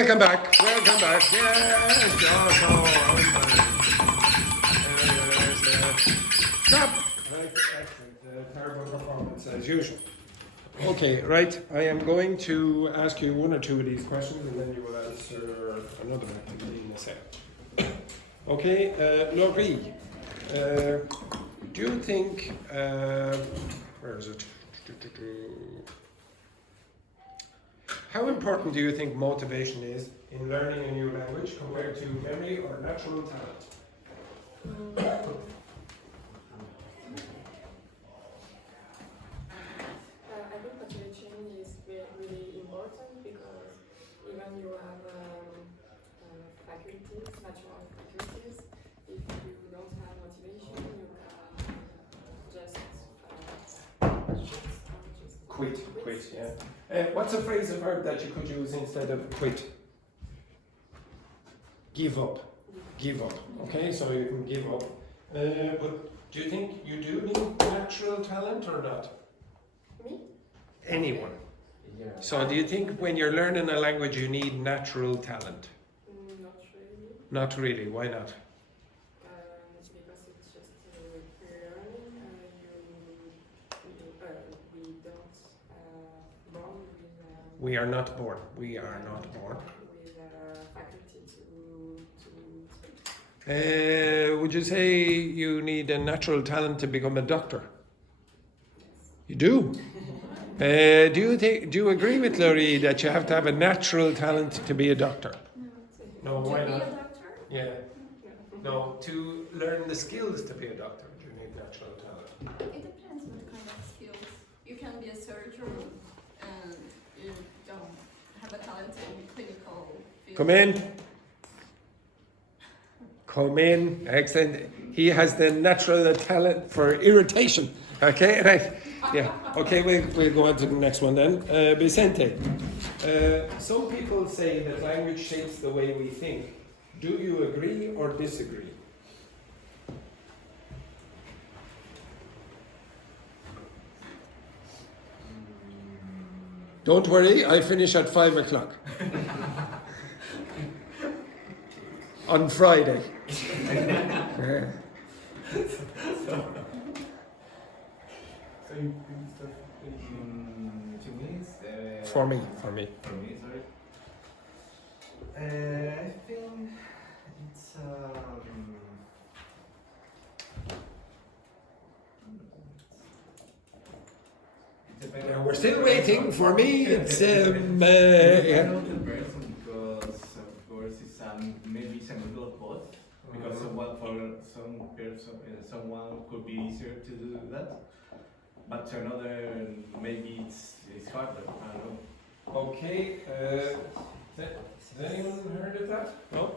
Welcome back. Welcome back. Yes. Stop. Right. Excellent. Terrible performance as usual. Okay. Right. I am going to ask you one or two of these questions, and then you will answer another activity in a second. Okay. Laurie, do you think? Where is it? How important do you think motivation is in learning a new language compared to memory or natural talent? I think motivation is really important because even you have faculties, natural faculties, if you don't have motivation, you can just Quit, yeah. What's a phrasal verb that you could use instead of quit? Give up. Give up. Okay, so you can give up. But do you think you do need natural talent or not? Me? Anyone. Yeah. So do you think when you're learning a language you need natural talent? Not really. Not really. Why not? Because it's just learning. We don't born with. We are not born. We are not born. With faculty to Would you say you need a natural talent to become a doctor? Yes. You do? Do you agree with Laurie that you have to have a natural talent to be a doctor? No, why not? To be a doctor? Yeah. No, to learn the skills to be a doctor, you need natural talent. It depends what kind of skills. You can be a surgeon and you don't have a talent in clinical field. Come in. Come in. Excellent. He has the natural talent for irritation. Okay, right. Yeah. Okay, we'll go on to the next one then. Vicente. Some people say that language shapes the way we think. Do you agree or disagree? Don't worry, I finish at 5 o'clock. On Friday. For me, sorry. I think it's Yeah, we're still waiting. For me, it's yeah. yeah. The person, because of course it's maybe it's a middle of both. Because someone could be easier to do that, but to another maybe it's harder. I don't know. Okay. Has anyone heard of that? No.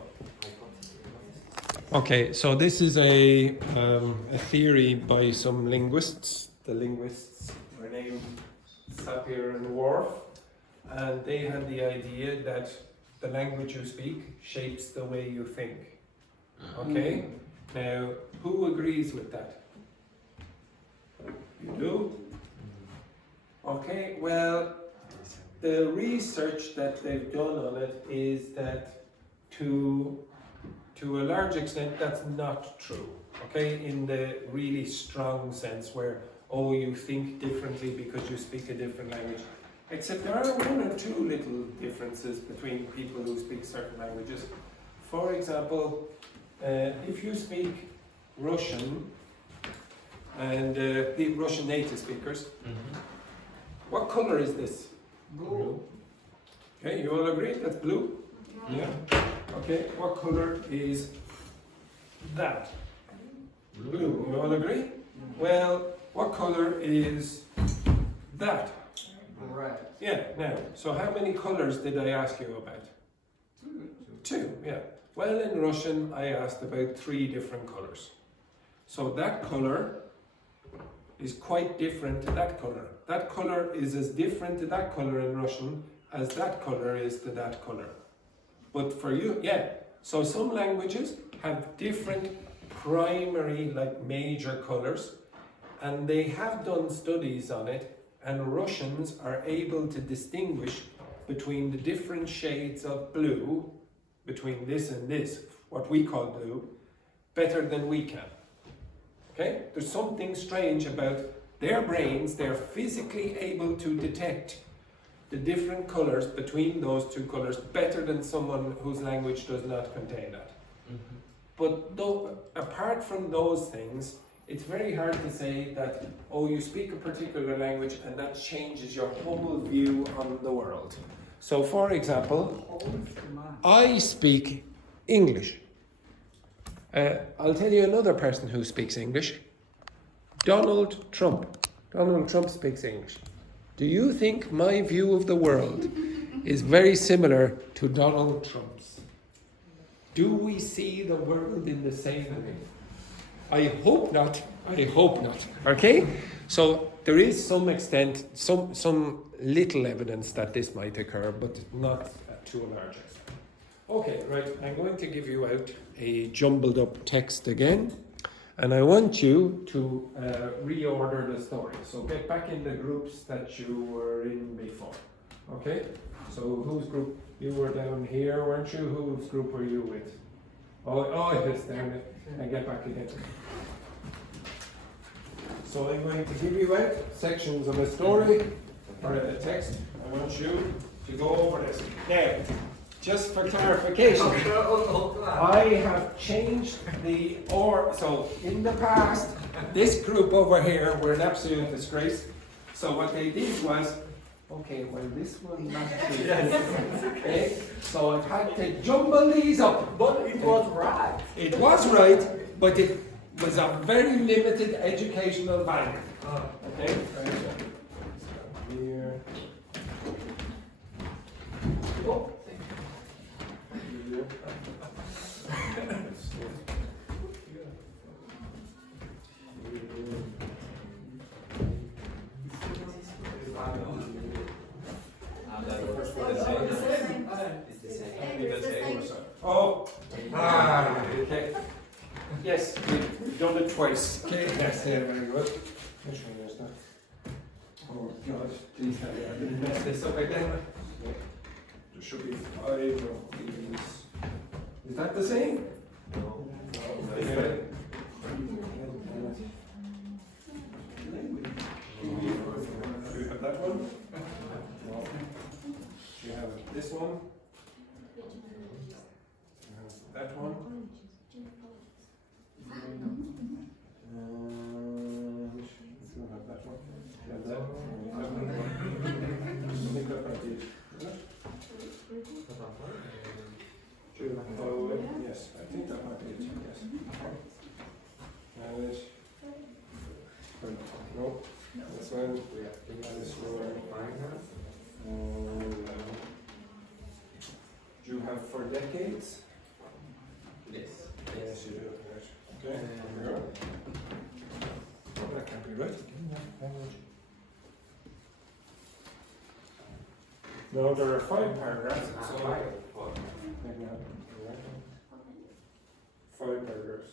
Okay, so this is a theory by some linguists. The linguists were named Sapir and Whorf, and they had the idea that the language you speak shapes the way you think. Okay? Now, who agrees with that? You do? Okay, well, the research that they've done on it is that to a large extent that's not true. Okay, in the really strong sense where, oh, you think differently because you speak a different language. Except there are one or two little differences between people who speak certain languages. For example, if you speak Russian and the Russian native speakers, what color is this? Blue. Okay, you all agree that's blue? Yeah. Okay, what color is that? Blue. You all agree? Well, what color is that? Red. Yeah, now, so how many colors did I ask you about? Two, yeah. Well, in Russian, I asked about 3 different colors. So that color is quite different to that color. That color is as different to that color in Russian as that color is to that color. But for you, yeah. So some languages have different primary, like major colors, and they have done studies on it, and Russians are able to distinguish between the different shades of blue, between this and this, what we call blue, better than we can. Okay? There's something strange about their brains. They're physically able to detect the different colours between those two colours better than someone whose language does not contain that. But though, apart from those things, it's very hard to say that, oh, you speak a particular language and that changes your whole view on the world. So, for example, I speak English. I'll tell you another person who speaks English. Donald Trump. Donald Trump speaks English. Do you think my view of the world is very similar to Donald Trump's? Do we see the world in the same way? I hope not. I hope not. Okay? So there is some extent, some little evidence that this might occur, but not to a large extent. Okay, right. I'm going to give you out a jumbled up text again. And I want you to reorder the story. So get back in the groups that you were in before. Okay? So whose group? You were down here, weren't you? Whose group were you with? Oh, yes, down there. And get back again. So I'm going to give you out sections of a story or a text. I want you to go over this. Now, just for clarification, I have changed the so in the past, this group over here were an absolute disgrace. So what they did was, okay, well this one matches. Okay, so I've had to jumble these up. But it was right. It was right, but it was a very limited educational value. Okay, right here. Oh. Oh, okay. Yes, we've done it twice. Okay, that's it, very good. Which one is that? Oh God, please tell me I didn't mess this up again. There should be 5 of these. Is that the same? No. Okay. Do you have that one? No. Do you have this one? That one? You don't have that one? Yeah, that one. I think that might be it. Oh, yes, I think that might be it, yes. And no, this one, this one. Do you have for decades? Yes. Yes, you do. Right. Okay, here we go. Oh, that can't be right. No, there are 5 paragraphs. So maybe not. 5 paragraphs.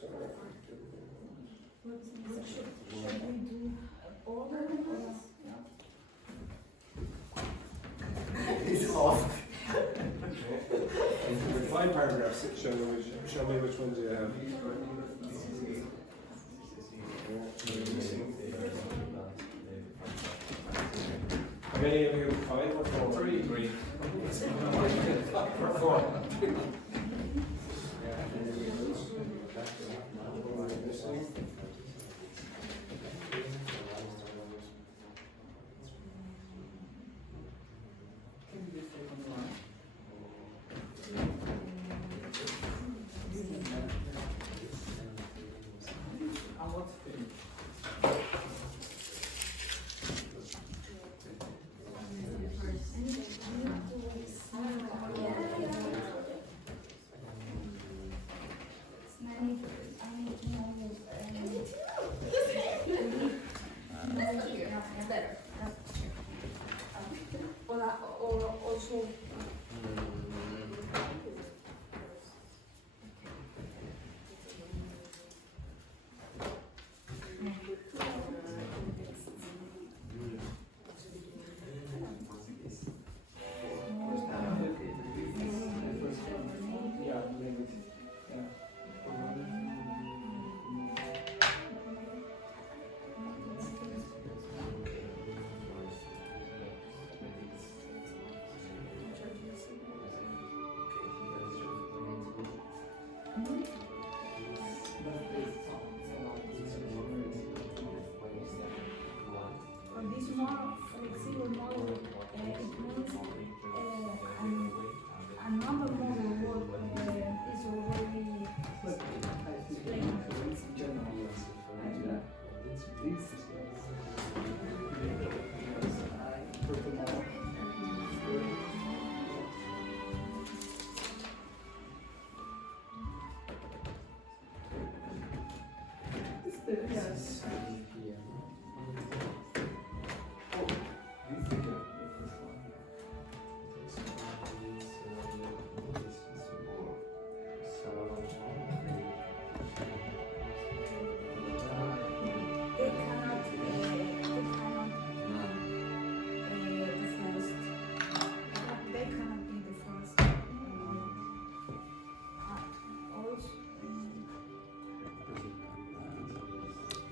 He's lost. With 5 paragraphs, show me which ones you have. How many of you? 5 or 4? 3. 3. 4.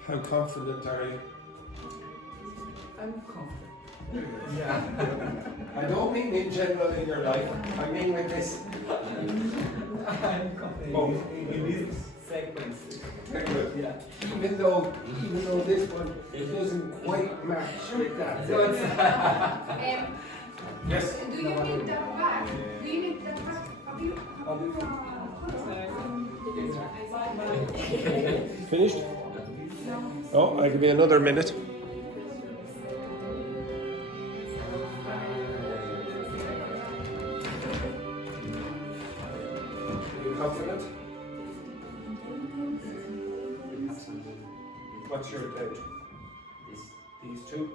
How confident are you? I'm confident. Yeah. I don't mean in general in your life. I mean with this. I'm confident Oh. in this sequence. Very good. Yeah. Even though this one it doesn't quite match with that. So it's Yes. Do you need the back? Do you need the back? Finished? Oh, I'll give you another minute. Are you confident? What's your doubt? These two?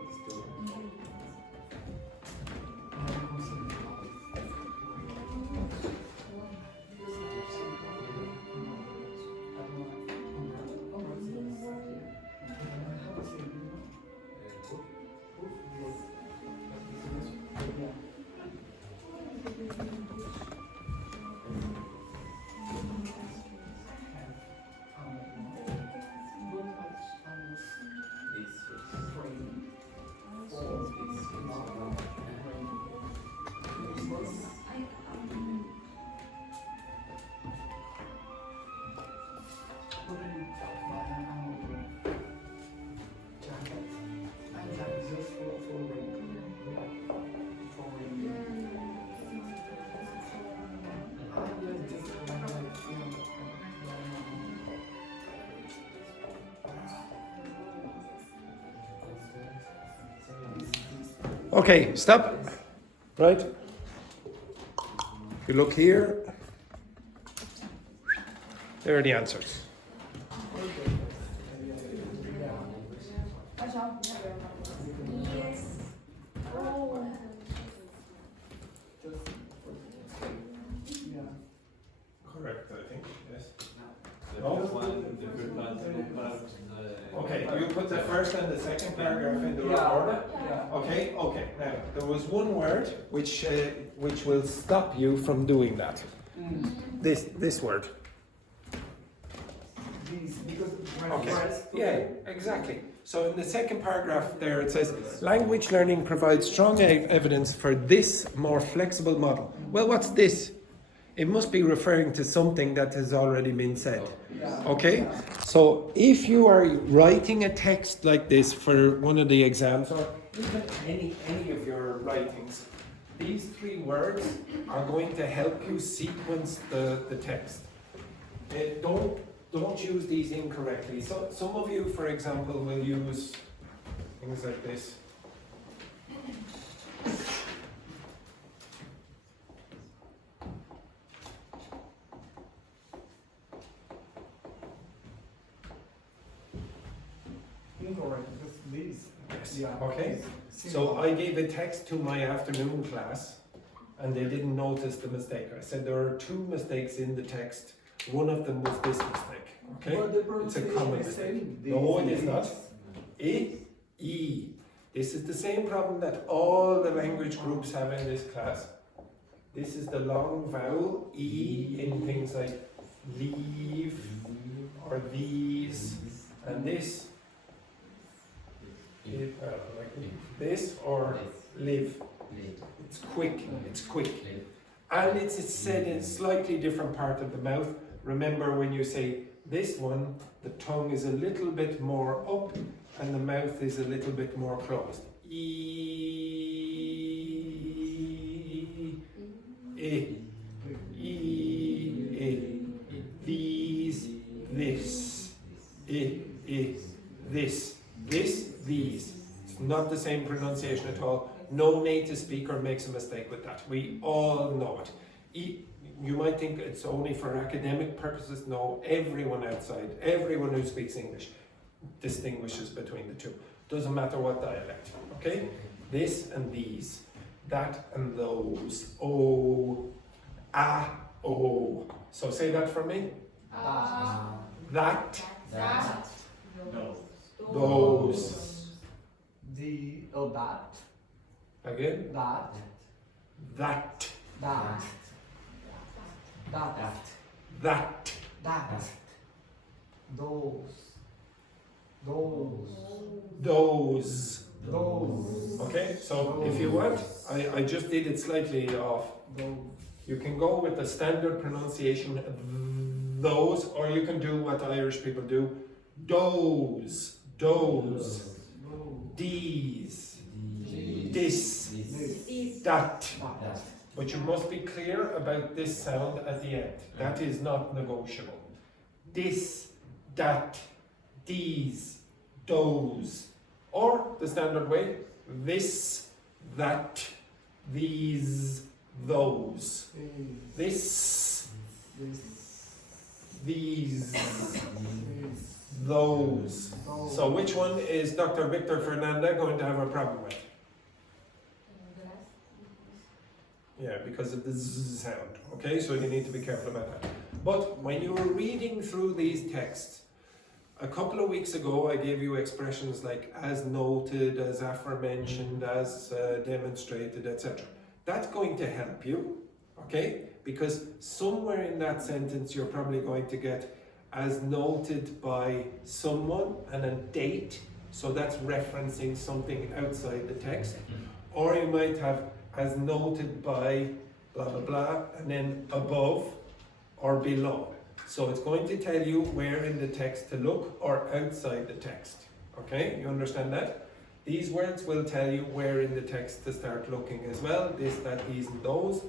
Okay, stop. Right. You look here. There are the answers. Yes. Oh. Correct, I think. Yes. The first one, the first one, Okay, you put the first and the second paragraph in the Yeah. order. Yeah. Okay, okay. Now there was one word which will stop you from doing that. This word. These, because Okay. Yeah, exactly. So in the second paragraph there it says, language learning provides strong evidence for this more flexible model. Well, what's this? It must be referring to something that has already been said. Okay? So if you are writing a text like this for one of the exams, or even any of your writings, these three words are going to help you sequence the text. Don't use these incorrectly. So some of you, for example, will use things like this. Incorrect, because these. Yes. Yeah. Okay. So I gave a text to my afternoon class and they didn't notice the mistake. I said there are two mistakes in the text. One of them was this mistake. Okay? But the It's a pronunciation common is mistake. same. No, it These, is not. these. E. This is the same problem that all the language groups have in this class. This is the long vowel E in things like leave or these, and this is like this or live. It's quick. It's quick. And it's said in a slightly different part of the mouth. Remember when you say this one, the tongue is a little bit more up and the mouth is a little bit more closed. E, e, these, this, this, these. It's not the same pronunciation at all. No native speaker makes a mistake with that. We all know it. You might think it's only for academic purposes. No, everyone outside, everyone who speaks English distinguishes between the two. Doesn't matter what dialect, okay? This and these, that and those. Oh, ah, oh. So say that for me. That, those. The, that. Again. That. That, That. That. that. That. Those. Those. Okay, so if you want, I just did it slightly off. You can go with the standard pronunciation, those, or you can do what Irish people do, those, these, this, that. But you must be clear about this sound at the end. That is not negotiable. This, that, these, those. Or the standard way, this, that, these, those. This, these, those. So which one is Dr. Victor Fernanda going to have a problem with? Yeah, because of the z sound. Okay, so you need to be careful about that. But when you were reading through these texts, a couple of weeks ago I gave you expressions like as noted, as aforementioned, as demonstrated, etc. That's going to help you, okay? Because somewhere in that sentence you're probably going to get as noted by someone and a date, so that's referencing something outside the text. Or you might have as noted by blah blah blah and then above or below. So it's going to tell you where in the text to look or outside the text. Okay, you understand that? These words will tell you where in the text to start looking as well. This, that, these and those.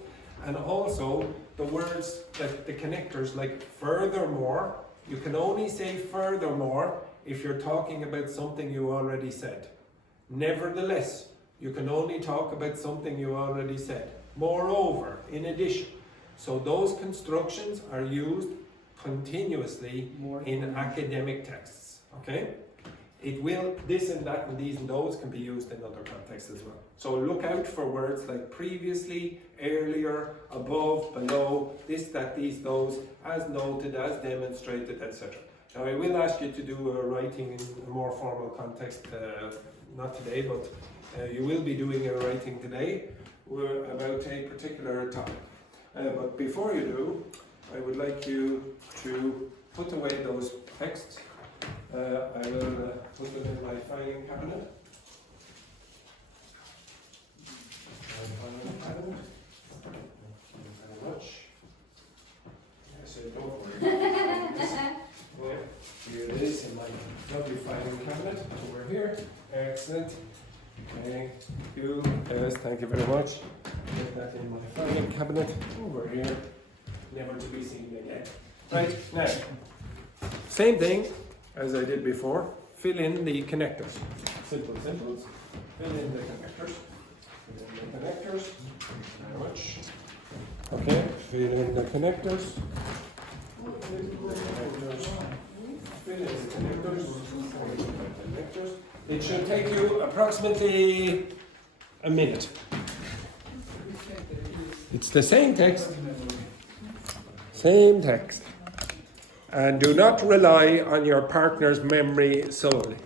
And also the words, like the connectors, like furthermore. You can only say furthermore if you're talking about something you already said. Nevertheless, you can only talk about something you already said. Moreover, in addition. So those constructions are used continuously in academic texts. Okay? It will, this and that and these and those can be used in other contexts as well. So look out for words like previously, earlier, above, below, this, that, these, those, as noted, as demonstrated, etc. Now I will ask you to do a writing in a more formal context, not today, but you will be doing a writing today about a particular topic. But before you do, I would like you to put away those texts. I will put them in my filing cabinet. Thank you very much. Yes, I don't worry. Here it is in my lovely filing cabinet over here. Excellent. Thank you. Yes, thank you very much. Put that in my filing cabinet over here. Never to be seen again. Right, now, same thing as I did before. Fill in the connectors. Simple symbols. Fill in the connectors. Fill in the connectors. Thank you very much. Okay, fill in the connectors. Fill in the connectors. Fill in the connectors. It should take you approximately a minute. It's the same text. Same text. And do not rely on your partner's memory solely.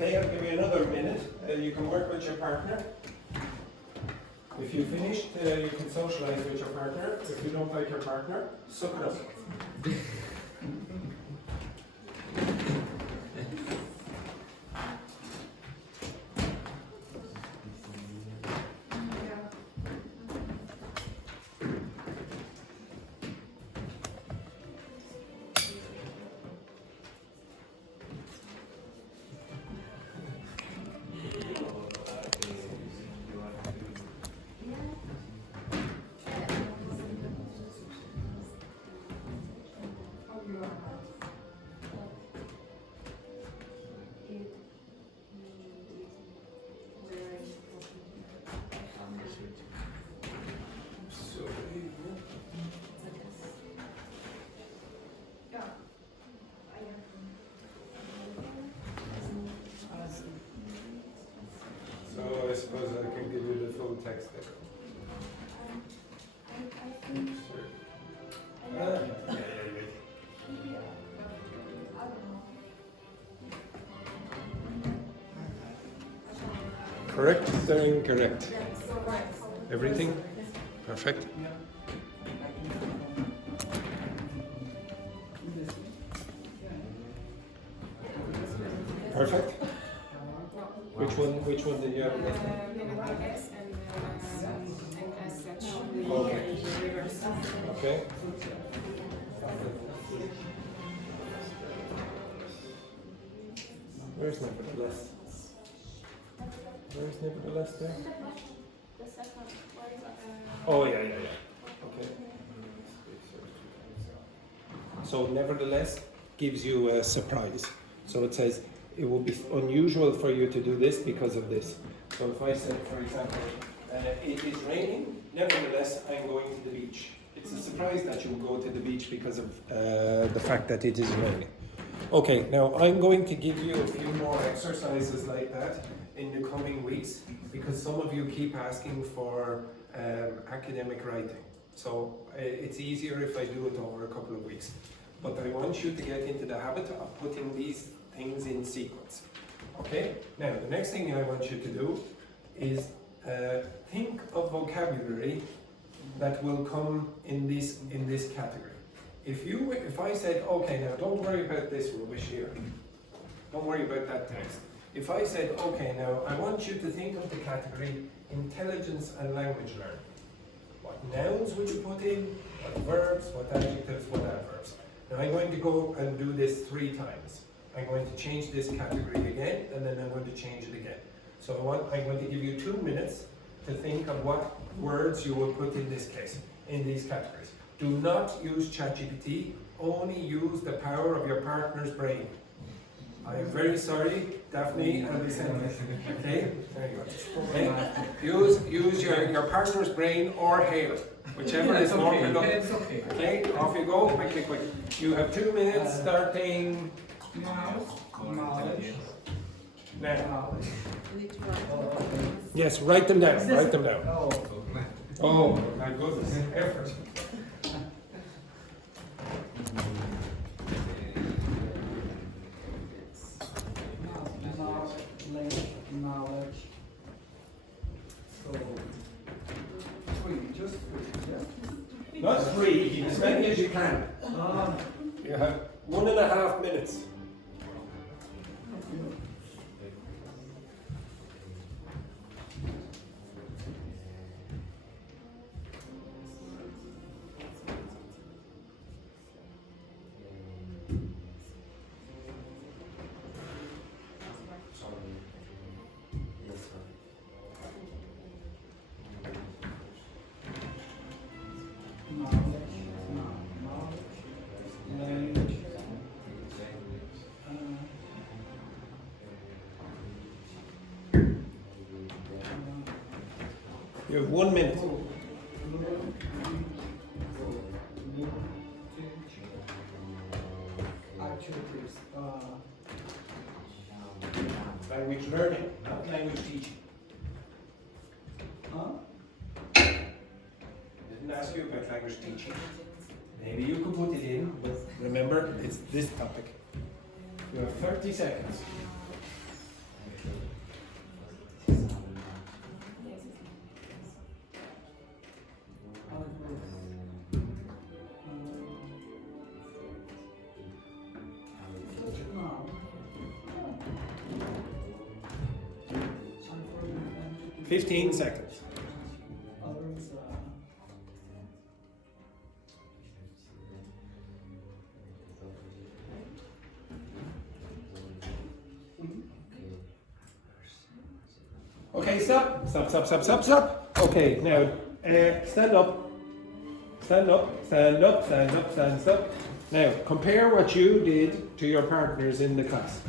Okay, I'll give you another minute. You can work with your partner. If you finished, you can socialize with your partner. If you don't like your partner, suck it up. So I suppose I can give you the full text there. Correct or incorrect? Everything? Perfect. Perfect. Which one did you have? X and as such. Okay. Reverse. Okay. Where's nevertheless? Where's nevertheless there? The second, what is that? Oh yeah. Okay. So nevertheless gives you a surprise. So it says it will be unusual for you to do this because of this. So if I said, for example, it is raining, nevertheless I'm going to the beach. It's a surprise that you will go to the beach because of the fact that it is raining. Okay, now I'm going to give you a few more exercises like that in the coming weeks because some of you keep asking for academic writing. So it's easier if I do it over a couple of weeks. But I want you to get into the habit of putting these things in sequence. Okay? Now, the next thing I want you to do is think of vocabulary that will come in this category. If I said, okay, now don't worry about this rubbish here. Don't worry about that text. If I said, okay, now I want you to think of the category intelligence and language learning. What nouns would you put in? What verbs, what adjectives, what adverbs? Now I'm going to go and do this 3 times. I'm going to change this category again, and then I'm going to change it again. So I'm going to give you 2 minutes to think of what words you will put in this case, in these categories. Do not use ChatGPT, only use the power of your partner's brain. I am very sorry, Daphne and Vicente. Okay? There you go. Okay? Use your partner's brain or hair, whichever is more productive. It's okay. Okay? Off you go, quickly. You have 2 minutes starting Knowledge. now. Knowledge. Yes, write them down. Write them down. Oh. Oh, my goodness. Effort. Knowledge. So, 3, just 3, yeah? Not 3, as many as you can. You have 1.5 minutes. You have 1 minute. Adjectives. Language learning, not language teaching. Huh? Didn't ask you about language teaching. Maybe you could put it in, but remember, it's this topic. You have 30 seconds. 15 seconds. Others, Okay, stop. Stop, stop, stop, stop, stop. Okay, now stand up. Stand up, stand up, stand up, stand up. Now, compare what you did to your partners in the class.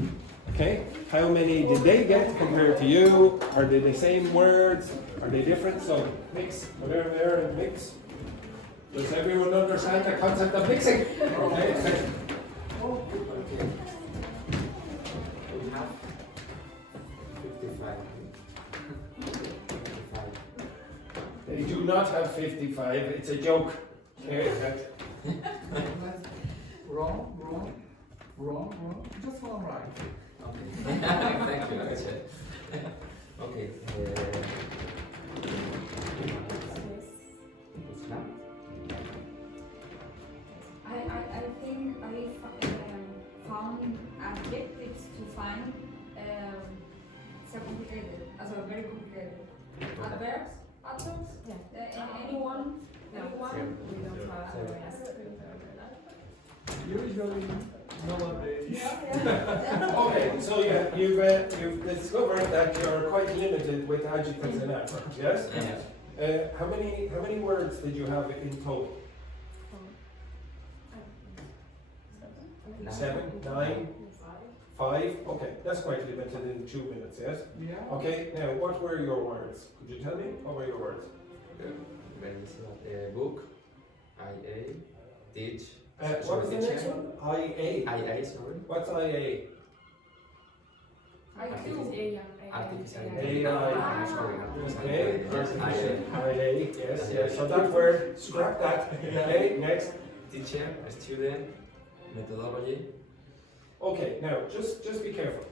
Okay? How many did they get compared to you? Are they the same words? Are they different? So, mix. Whatever there and mix. Does everyone understand the concept of mixing? Okay, second. We have 55. 55. They do not have 55. It's a joke. Okay, wrong. Just one right. Okay. Thank you. Gotcha. Okay. It's not. I think I found adjectives to find so complicated, also very complicated. Adverbs? Adverbs? Yeah. Anyone? Anyone? We don't have Usually, nowadays. Okay, so yeah, you've discovered that you're quite limited with adjectives and adverbs, yes? Yeah. How many words did you have in total? 7, 9, 5? Okay, that's quite limited in 2 minutes, yes? Yeah. Okay, now what were your words? Could you tell me? What were your words? Book. IA. Teach. What was the next one? IA. IA, sorry. What's IA? Artificial AI. intelligence. Sorry, Okay, artificial IA, yes. So that word, scrap that. Okay, next. Teacher, student, methodology. Okay, now just be careful.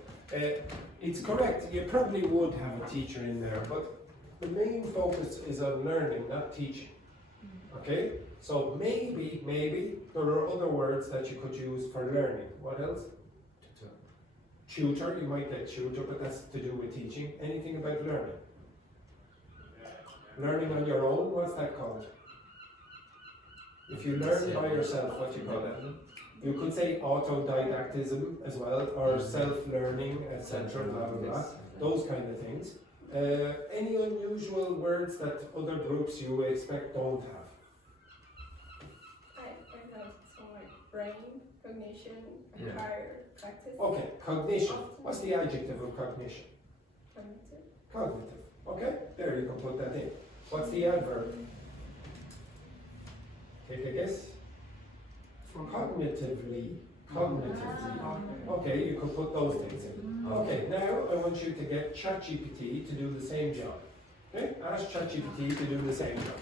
It's correct, you probably would have a teacher in there, but the main focus is on learning, not teaching. Okay? So maybe there are other words that you could use for learning. What else? Tutor, you might get tutor, but that's to do with teaching. Anything about learning? Learning on your own, what's that called? If you learn by yourself, what do you call that? You could say autodidactism as well, or self-learning, etc. Blah blah blah. Those kind of things. Any unusual words that other groups you expect don't have? I have some like brain, cognition, Yeah. higher practice. Okay, cognition. What's the adjective of cognition? Cognitive. Cognitive. Okay, there you can put that in. What's the adverb? Take a guess. Cognitively. Okay, you can put those things in. Okay, now I want you to get ChatGPT to do the same job. Okay, ask ChatGPT to do the same job.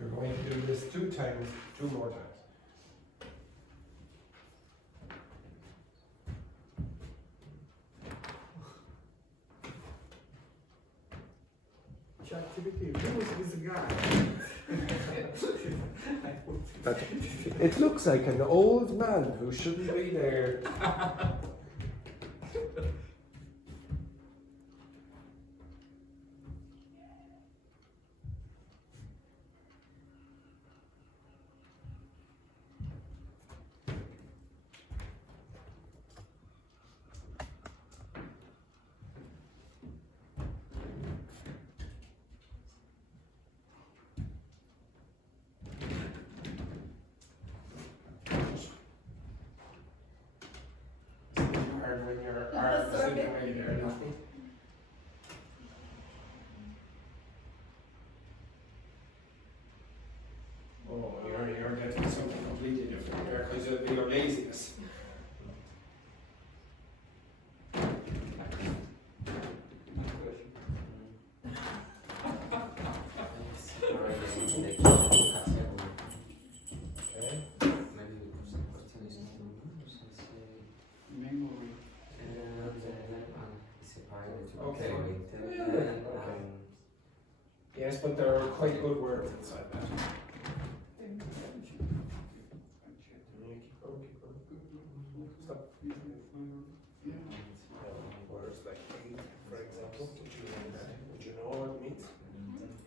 You're going to do this 2 more times. ChatGPT, who is this guy? It looks like an old man who shouldn't be there. Hard when your arms in the way there, nothing. Oh, you're getting something completely different here because of your laziness. Okay. Memory. Okay. Okay. but there are quite good words inside that. Stop. Words like hate, for example. Would you know what it means?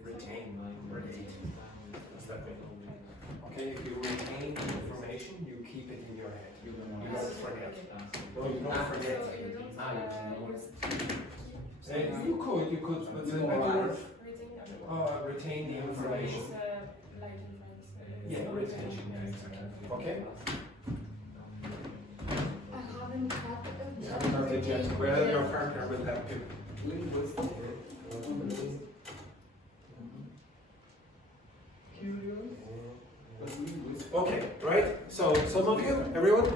Retain. What's that mean? Okay, if you retain information, you keep it in your head. You don't forget. No, you don't forget. You could, but the better word. Retain the information. Yeah, retention. Yeah, exactly. Okay. I haven't got You haven't got it yet. Well, your partner will help you. Okay, right? So some of you, everyone,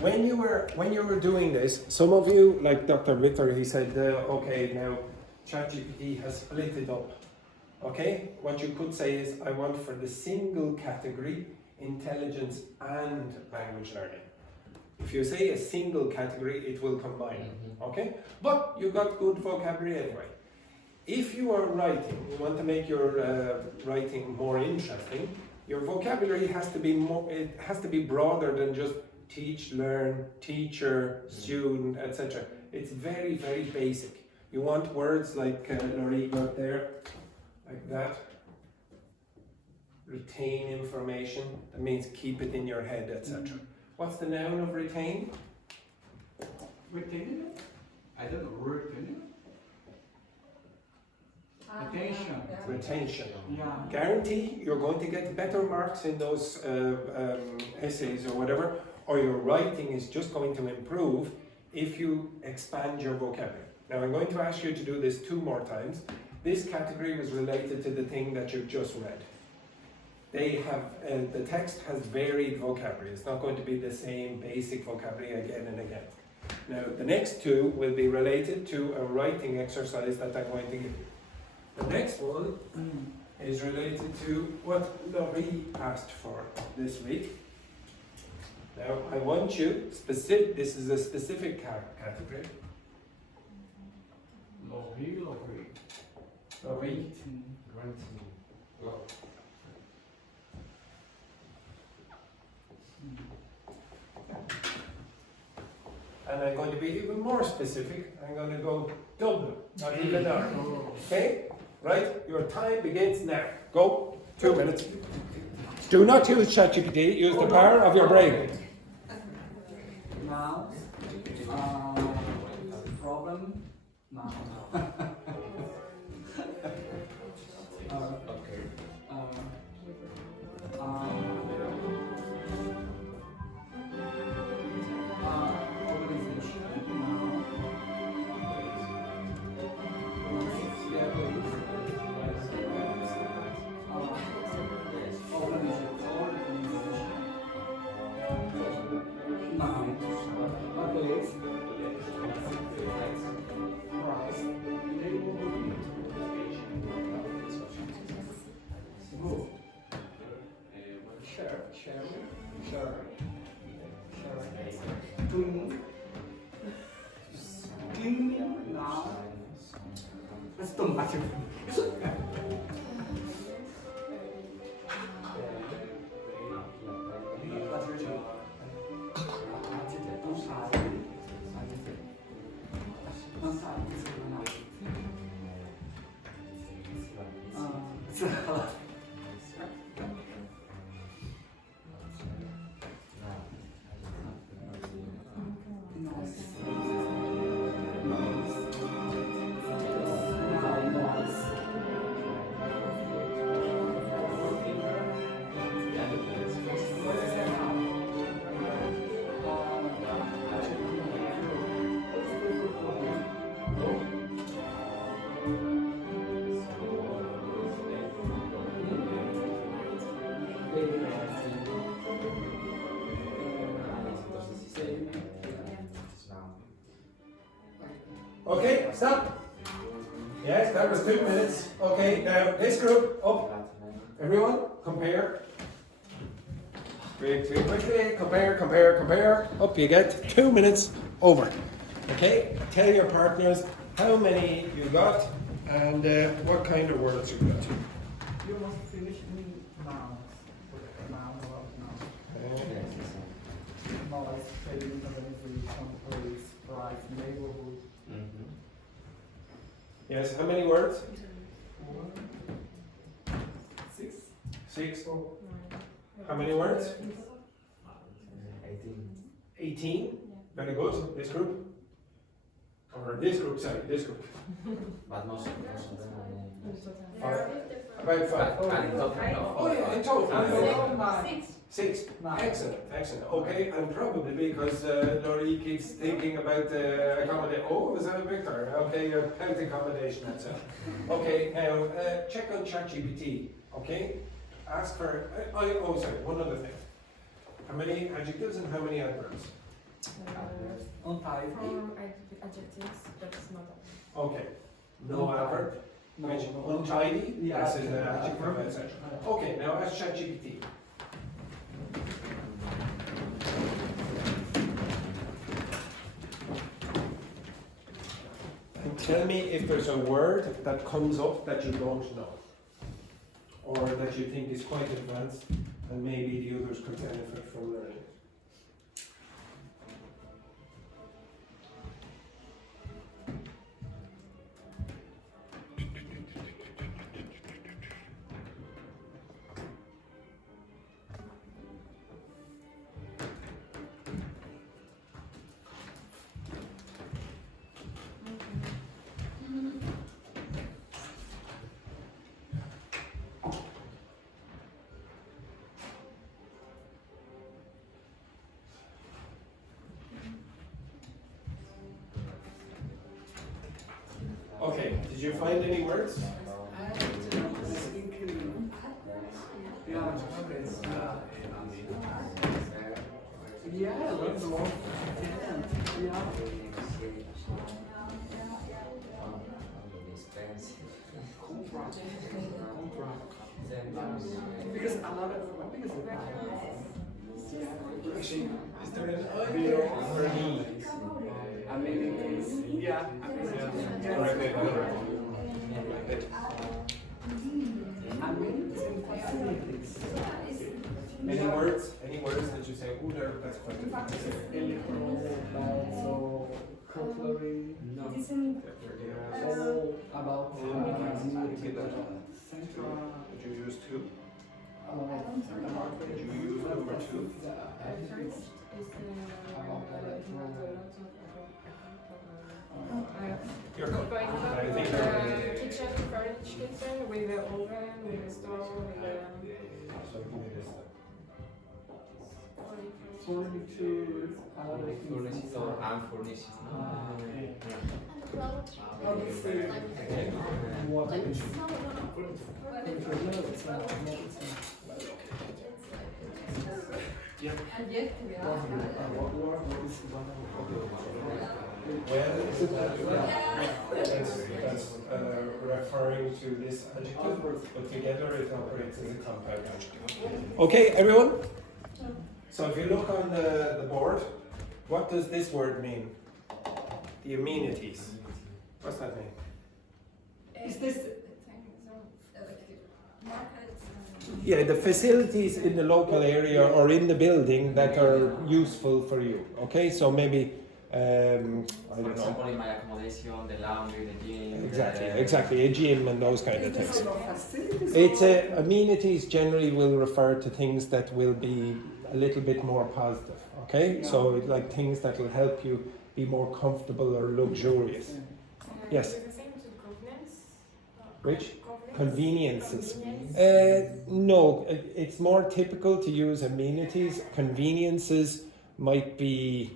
when you were doing this, some of you, like Dr. Victor, he said, okay, now ChatGPT has split it up. Okay, what you could say is, I want for the single category intelligence and language learning. If you say a single category, it will combine. Okay, but you got good vocabulary anyway. If you are writing, you want to make your writing more interesting, your vocabulary has to be more. It has to be broader than just teach, learn, teacher, student, etc. It's very, very basic. You want words like Laurie got there, like that. Retain information. That means keep it in your head, etc. What's the noun of retain? Retaining it? I don't know, retaining it? Attention. Retention. Yeah. Guarantee you're going to get better marks in those essays or whatever, or your writing is just going to improve if you expand your vocabulary. Now I'm going to ask you to do this 2 more times. This category was related to the thing that you've just read. They have, the text has varied vocabulary. It's not going to be the same basic vocabulary again and again. Now the next 2 will be related to a writing exercise that I'm going to give you. The next one is related to what Laurie asked for this week. Now I want you, this is a specific category. Laurie. Laurie. And I'm going to be even more specific. I'm going to go double, not even R. Okay? Right? Your time begins now. Go. 2 minutes. Do not use ChatGPT. Use the power of your brain. Nouns. Problem. Noun. Organization. Noun. Cleaning now. Let's don't match it. Okay, stop. Yes, that was 2 minutes. Okay, now this group, up. Everyone, compare. Quickly, compare. Up you get. 2 minutes over. Okay, tell your partners how many you got And what kind of words you got? You must finish in nouns. With noun or noun. Knowledge, trading, organization, place, price, neighborhood. Yes, how many words? 6. 6. How many words? 18. 18. Very good. This group? Or this group, sorry, this group. But most of them About 5. And in total, no? Oh yeah, in total. 9. 6. Excellent, excellent. Okay, and probably because Laurie keeps thinking about accommodation. Oh, is that a Victor? Okay, your health accommodation, that's it. Okay, now check out ChatGPT. Okay, ask for. Oh, sorry. One other thing. How many adjectives and how many adverbs? Untidy. Adjectives, that's not Okay, no adverb. No, Which no. untidy. Yeah, This is an yeah, adjective, adverb. etc. Okay, now ask ChatGPT. And tell me if there's a word that comes up that you don't know, or that you think is quite advanced, and maybe the others could benefit from learning it. Okay, did you find any words? Yeah, that's more. Yeah. Because a lot of because Actually, is there an I or an E? I mean, yeah. Correct. I mean, it's in facilities. Any words? Any words that you say, ooh, that's quite advanced. So cutlery. No. All about central. Would you use 2? About Would you use number 2? You're good. For I think example, you're kitchen, furnished kitchen with the oven, with the stove, with the So give me this. furniture. Furnished or unfurnished. What is That's referring to this adjective, but together it operates as a compound adjective. Okay, everyone? So if you look on the board, what does this word mean? The amenities. What's that mean? Is this Yeah, the facilities in the local area or in the building that are useful for you. Okay, so maybe I For don't know. example, in my accommodation, the laundry, the gym. Exactly, a gym and those kind of things. facilities? It's amenities generally will refer to things that will be a little bit more positive. Okay, so like things that will help you be more comfortable or luxurious. Yes. Is it the same to governance? Which? Governance? Conveniences. Convenience? No, it's more typical to use amenities. Conveniences might be,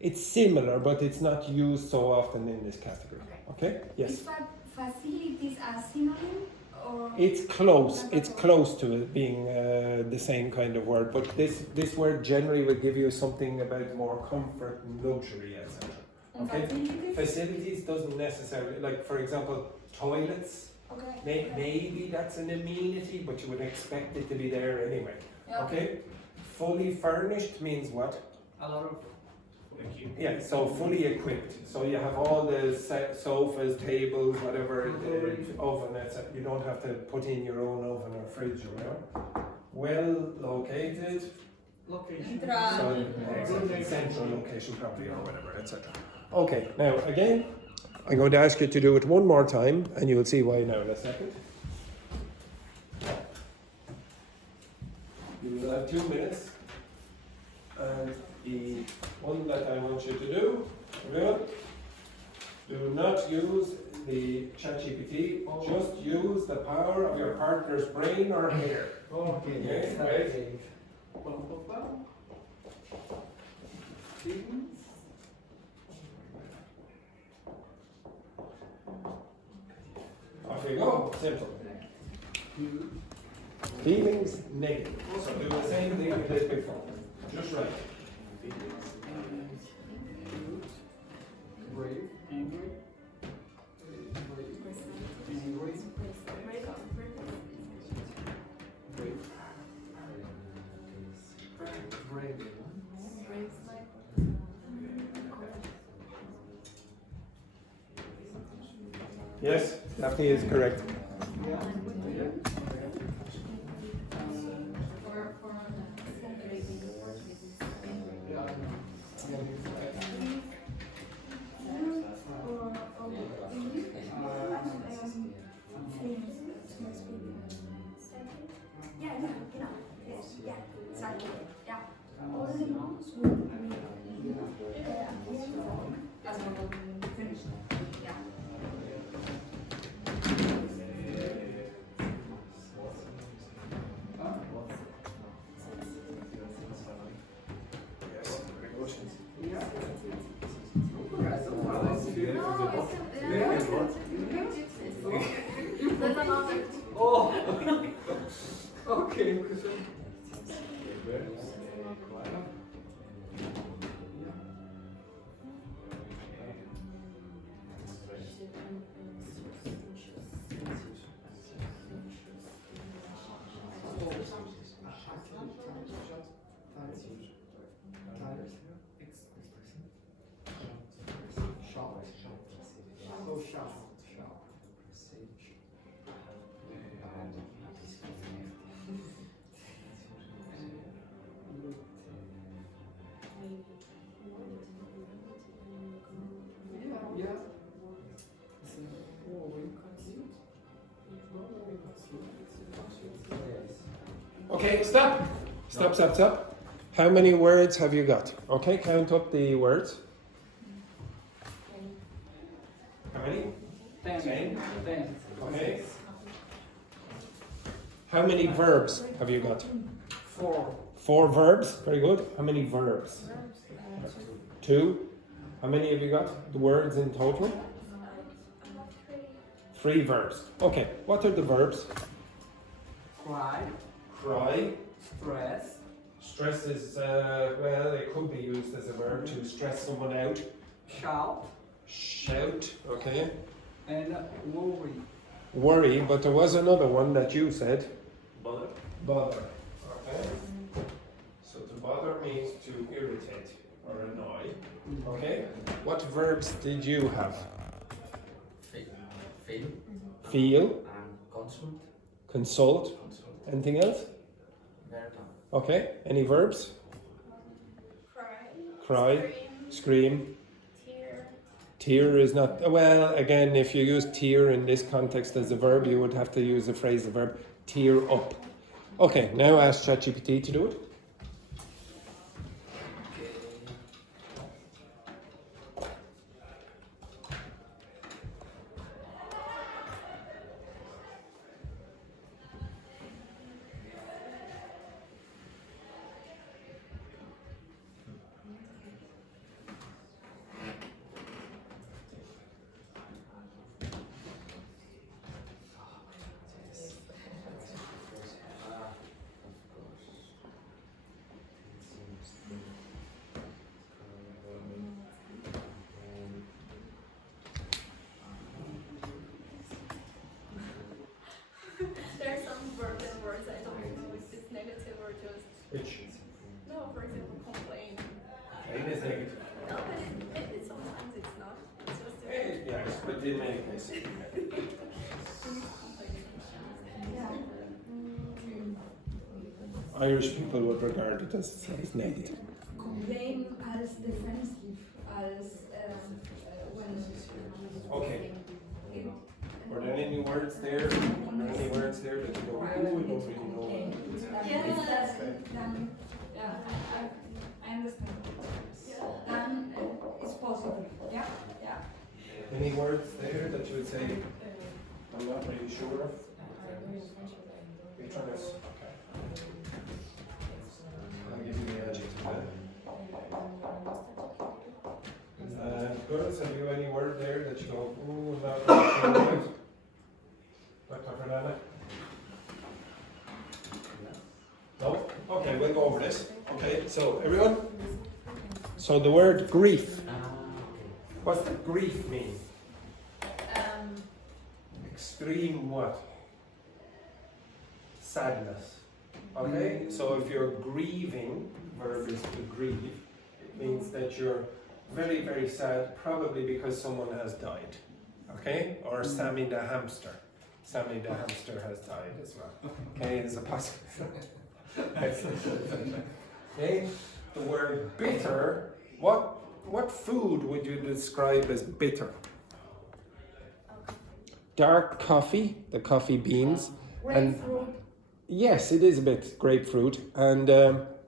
it's similar, but it's not used so often in this category. Okay? Yes. Is facilities a synonym or? It's close. It's close to it being the same kind of word, but this word generally will give you something about more comfort and luxury, etc. Okay? Facilities? Facilities doesn't necessarily, like for example, toilets. Okay. Maybe that's an amenity, but you would expect it to be there anyway. Yeah. Okay? Fully furnished means what? A lot of Yeah, so fully equipped. So you have all the sofas, tables, whatever, the oven, etc. You don't have to put in your own oven or fridge, you know. Well located. Location. So, exactly, central location property or whatever, etc. Okay, now again, I'm going to ask you to do it one more time, and you'll see why now in a second. You will have 2 minutes, and the one that I want you to do, everyone, do not use the ChatGPT, just use the power of your partner's brain or hair. Okay. Okay, right? Feelings. Off you go, simple. Feelings negative. So do the same thing we did before. Just right. Brave. Angry. Angry. Brave. Brave. Yes, Daphne is correct. Yeah. Ja, ja, genau. Ja, sag ich. Ja. Also, ja. Oh. Okay. Okay, stop. Stop, stop, stop. How many words have you got? Okay, count up the words. How many? 10. Okay. How many verbs have you got? 4. 4 verbs. Very good. How many verbs? 2. How many have you got? The words in total? 3 verbs. Okay, what are the verbs? Cry. Cry. Stress. Stress is, well, it could be used as a verb to stress someone out. Shout. Shout, okay. And worry. Worry, but there was another one that you said. Bother. Bother, okay. So to bother means to irritate or annoy, okay. What verbs did you have? Feel. Feel, And consult. consult, anything else? Verb. Okay, any verbs? Cry, scream. Tear is not, well, again, if you use tear in this context as a verb, you would have to use the phrasal verb, tear up. Okay, now ask ChatGPT to do it. There's some verbs and words I don't know if it's negative or just Which? no. For example, complain. Plain is negative. No, basically. Irish people would regard it as negative. Complain als defensive, als when. Okay. Were there any words there? Were there any words there that you go, ooh, I don't really know what Yeah, then, yeah, I understand. Then it's possible. Yeah, yeah. Any words there that you would say, I'm not really sure of? You're trying to, okay. I'll give you the adjective then. Girls, have you any word there that you go, ooh, I'm not really sure about? Dr. Fernanda? No? Okay, we'll go over this. Okay, so everyone? So the word grief. What's the grief mean? Extreme what? Sadness. Okay, so if you're grieving, verb is to grieve, it means that you're very, very sad, probably because someone has died. Okay, or Sammy the hamster. Sammy the hamster has died as well. Okay, there's a possibility. Okay, the word bitter. What food would you describe as bitter? Dark coffee, the coffee beans, and Grapefruit. yes, it is a bit grapefruit, and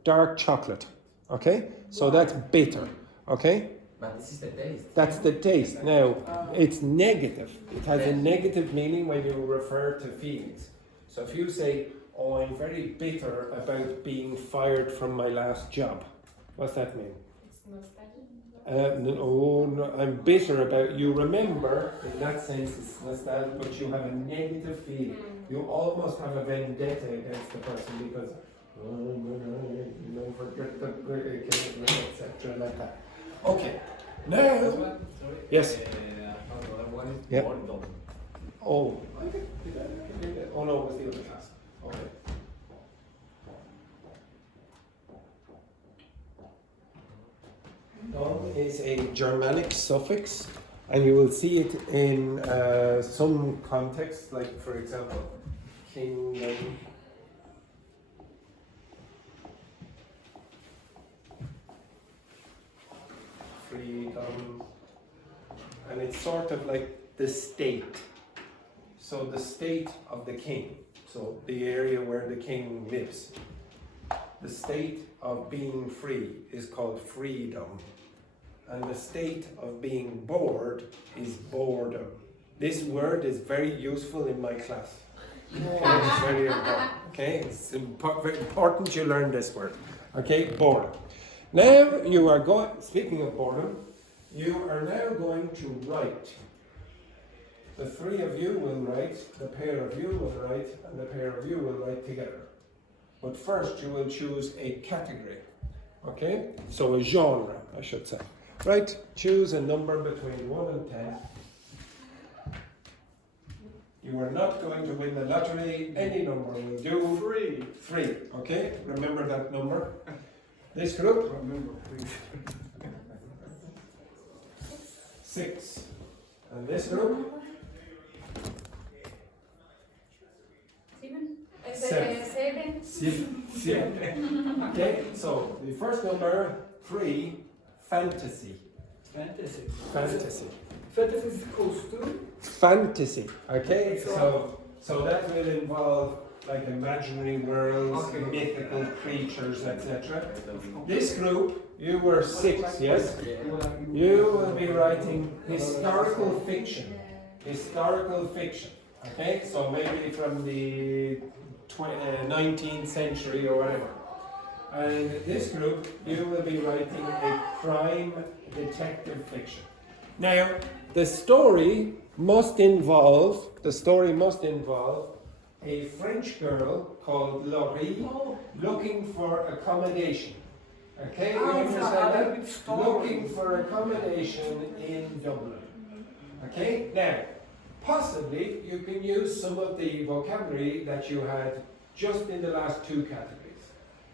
dark chocolate. Okay, so that's bitter. Okay, But this is the taste. that's the taste. Now it's negative. It has a negative meaning when you refer to feelings. So if you say, "Oh, I'm very bitter about being fired from my last job," what's that mean? It's nostalgic. No, I'm bitter about. You remember, in that sense, it's nostalgic, but you have a negative feeling. You almost have a vendetta against the person because, forget the etc. like that. Okay, now. Sorry? Yes. Another one is Yep. boredom. Oh, I think did I do that? Oh no, it was the other class. Okay. Dom is a Germanic suffix, and you will see it in some contexts, like for example, kingdom. Freedom, and it's sort of like the state. So the state of the king, so the area where the king lives. The state of being free is called freedom, and the state of being bored is boredom. This word is very useful in my class. Okay, it's very important. Okay, it's very important you learn this word. Okay, boredom. Now you are going. Speaking of boredom, you are now going to write. The three of you will write, the pair of you will write, and the pair of you will write together. But first you will choose a category. Okay? So a genre, I should say. Right? Choose a number between 1 and 10. You are not going to win the lottery. Any number will do. 3. Okay? Remember that number. This group? Remember, please. 6. And this group? 7. 7. Okay, so the first number, 3, fantasy. Fantasy. Fantasy. Fantasy is close to. Fantasy. Okay, so that will involve like imaginary worlds, Okay. mythical creatures, etc. This group, you were 6, yes? You will be writing historical fiction. Historical fiction. Okay, so maybe from the 19th century or whatever. And this group, you will be writing a crime detective fiction. Now, the story must involve a French girl called Laurie looking for accommodation. Okay, you understand that? Looking for accommodation in Dublin. Okay, now, possibly you can use some of the vocabulary that you had just in the last 2 categories.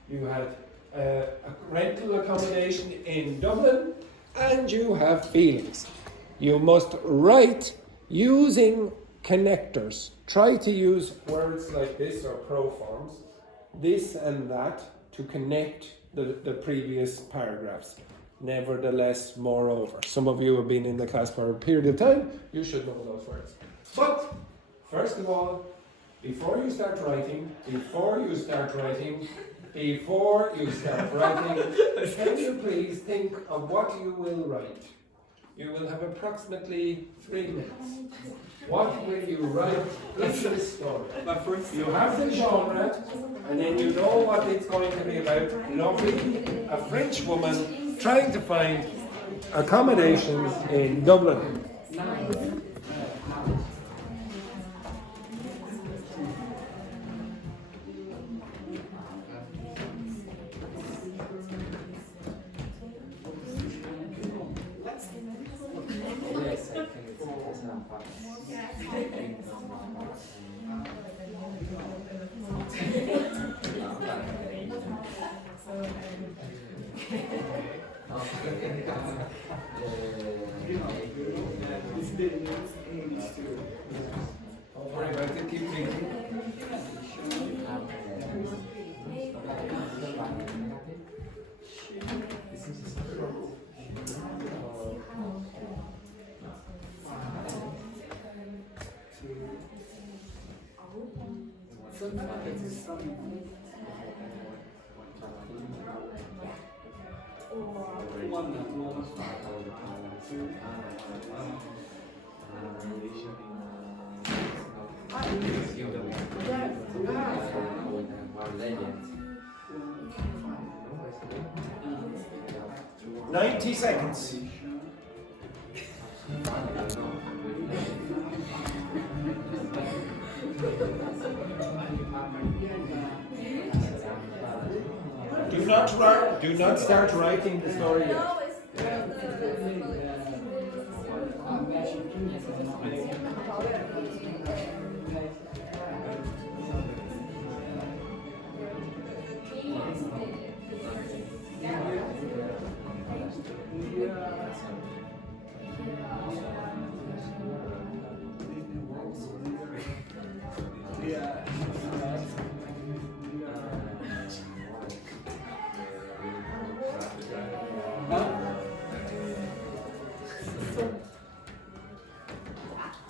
You had a rental accommodation in Dublin, and you have feelings. You must write Using connectors. Try to use words like this or proforms, this and that, to connect the previous paragraphs. Nevertheless, moreover. Some of you have been in the class for a period of time, you should know those words. But, first of all, before you start writing, can you please think of what you will write? You will have approximately 3 minutes. What will you write in this story? You have the genre, and then you know what it's going to be about. Lovely, a French woman trying to find accommodations in Dublin. Yes, I think it's not fun. Don't worry about it, keep thinking. Yeah. 90 seconds. Do not start writing the story yet. No, it's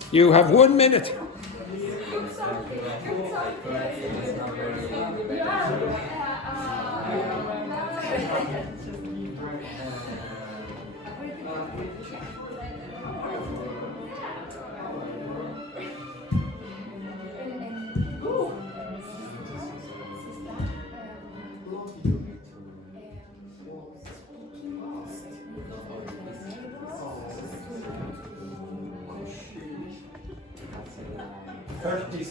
You have 1 minute. How do you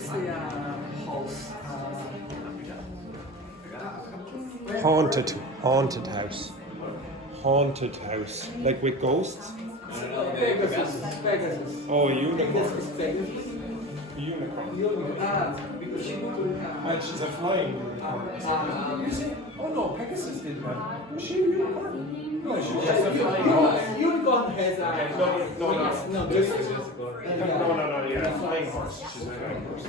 say house? Haunted house. Haunted house. Like with ghosts? Pegasus. Oh, unicorn. Pegasus. Unicorn. Because she would And she's a flying unicorn. You see? Oh no, Pegasus didn't have. Was she a unicorn? No, she was just a flying horse. Unicorn has No, this is just no, yeah, a flying horse. She's a flying horse.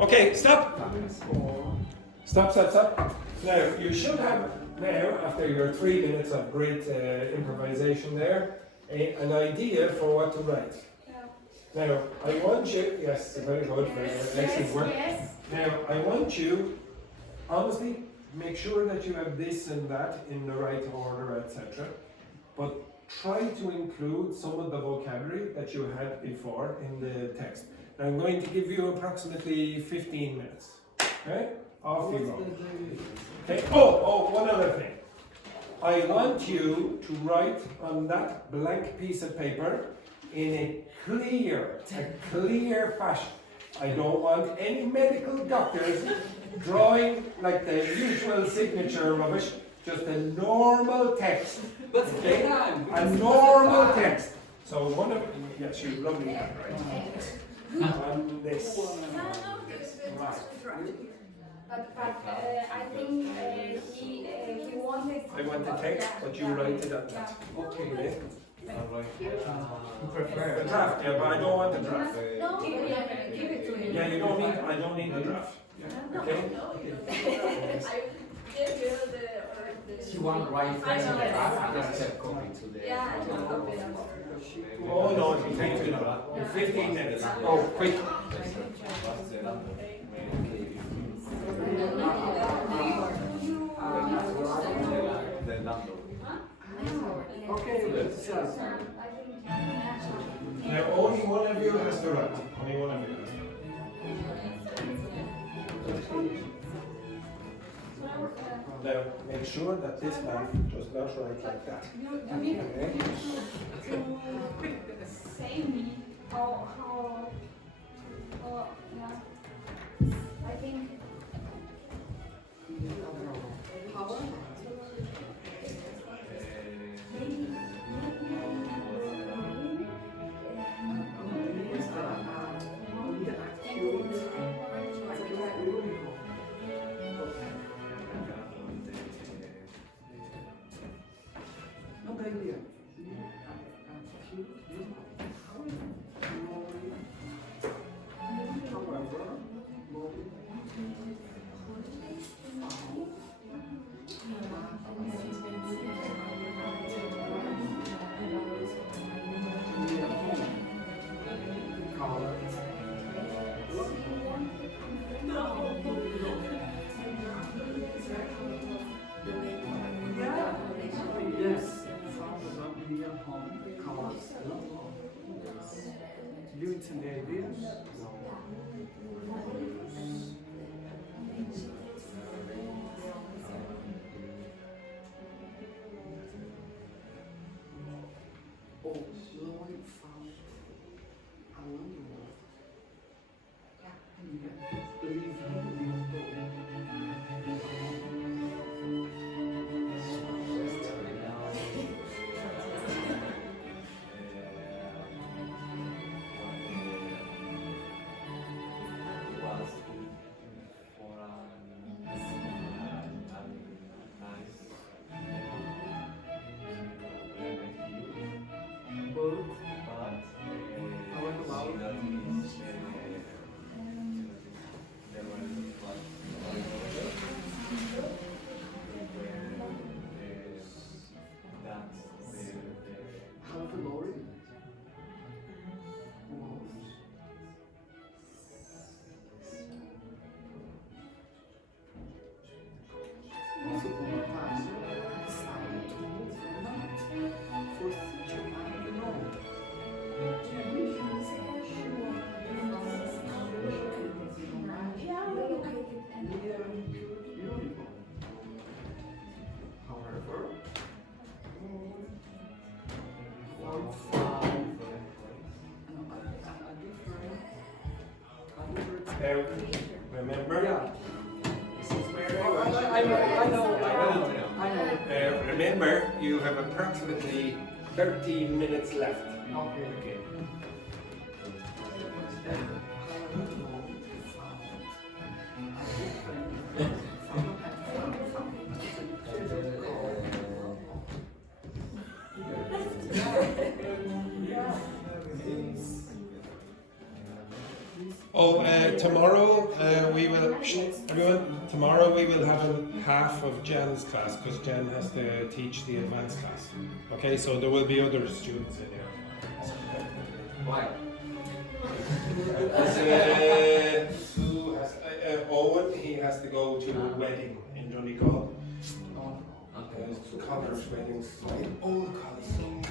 Okay, stop. Stop. Now, you should have, now, after your 3 minutes of great improvisation there, an idea for what to write. Now, I want you, yes, very good, excellent work. Yes. Now, I want you, honestly, make sure that you have this and that in the right order, etc. But try to include some of the vocabulary that you had before in the text. Now, I'm going to give you approximately 15 minutes. Okay? Off you go. Okay. Oh, one other thing. I want you to write on that blank piece of paper in a clear fashion. I don't want any medical doctors drawing like the usual signature rubbish, just a normal text. But Okay? A normal text. So one of yes, you're rubbing that right. On this. Right. But I think he wanted. I want the text, but you write it on that. Okay. You prefer The draft, yeah, but I don't want the draft. No, give it to him. Yeah, you don't need. I don't need the draft. Okay. I give you the. You want to write first I know. draft and just copy to the. Yeah, I can copy it. Oh no, it takes you long. 15 minutes. Oh, quick. Okay, so. Now, only one of you has to write. Only one of you has to write. Now, make sure that this man does not write like that. You need Okay. to say me how yeah. I think No big deal. Yes, from the Dogme home colors. You intended this? Oh, Lloyd found a wonderful. Now, remember? This is very good. I know. Remember, you have approximately 13 minutes left. Okay. Oh, tomorrow we will, everyone, tomorrow we will have a half of Jan's class because Jan has to teach the advanced class. Okay, so there will be other students in here. Why? Sue has, Owen, he has to go to a wedding in Donegal. It's Connor's wedding, old college.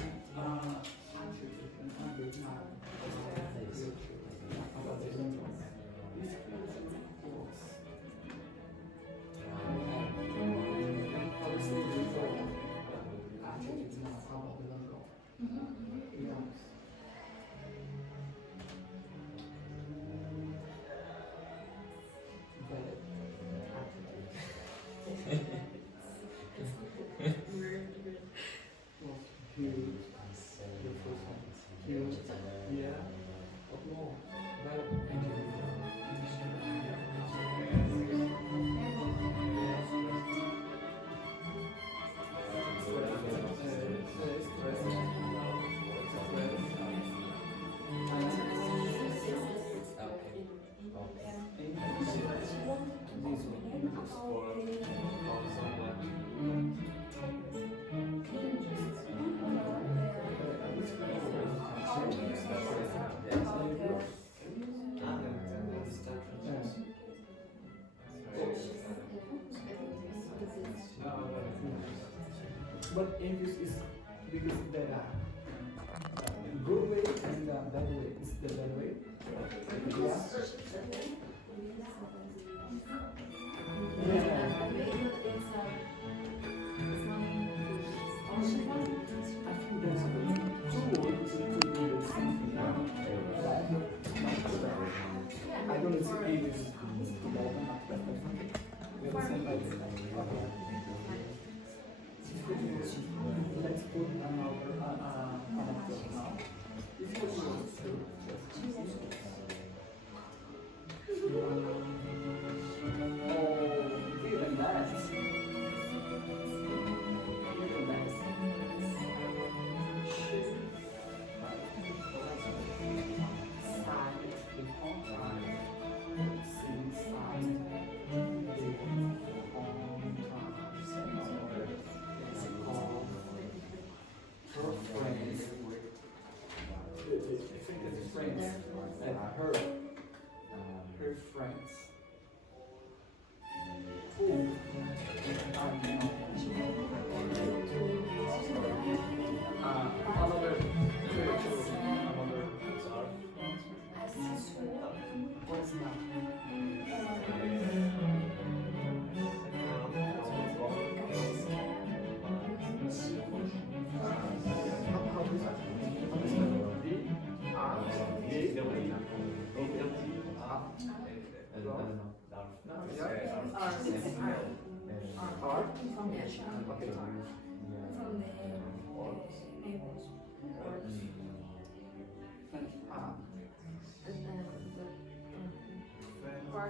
But English is because the good way and the bad way is the bad way. Yeah. I think there's two ways to do something. I don't see it is let's put another now. This was even less. Even less. Her friends. Another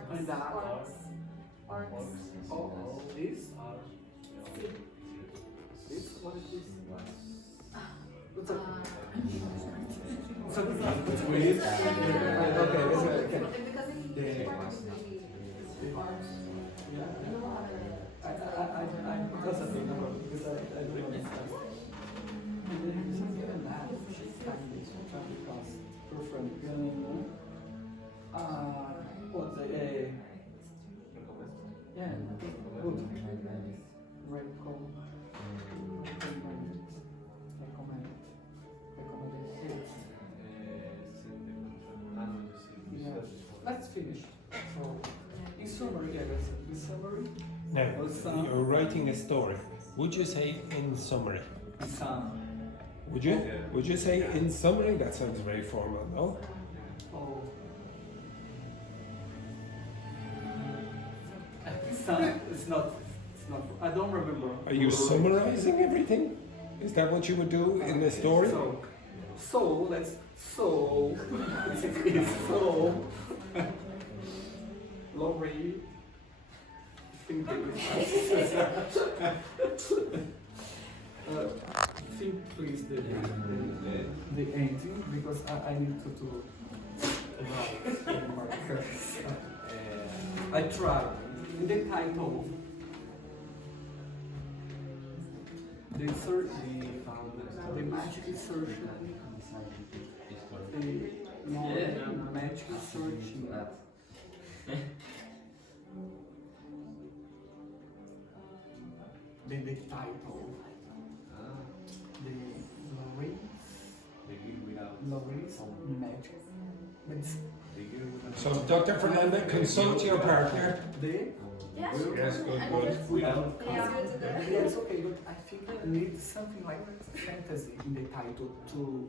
what's and that this what is this? What's up? So it's weird. Okay, okay. I because of the number because I don't understand. Something like that. Because preference. What's the yeah, good. Yeah. Let's finish. So, in summary, in summary. Now, you're writing a story. Would you say in summary? Some. Would you? Would you say in summary? That sounds very formal, no? Oh. It's not. I don't remember. Are you summarizing everything? Is that what you would do in the story? So it's so Lori think please the ending because I need to write markers. I try in the title. The search, the magic search, the magic search. The title, the Lorraine magic. So, Dr. Fernanda, consult your partner. Yes. Yes, good. Yes, okay, but I think I need something like fantasy in the title to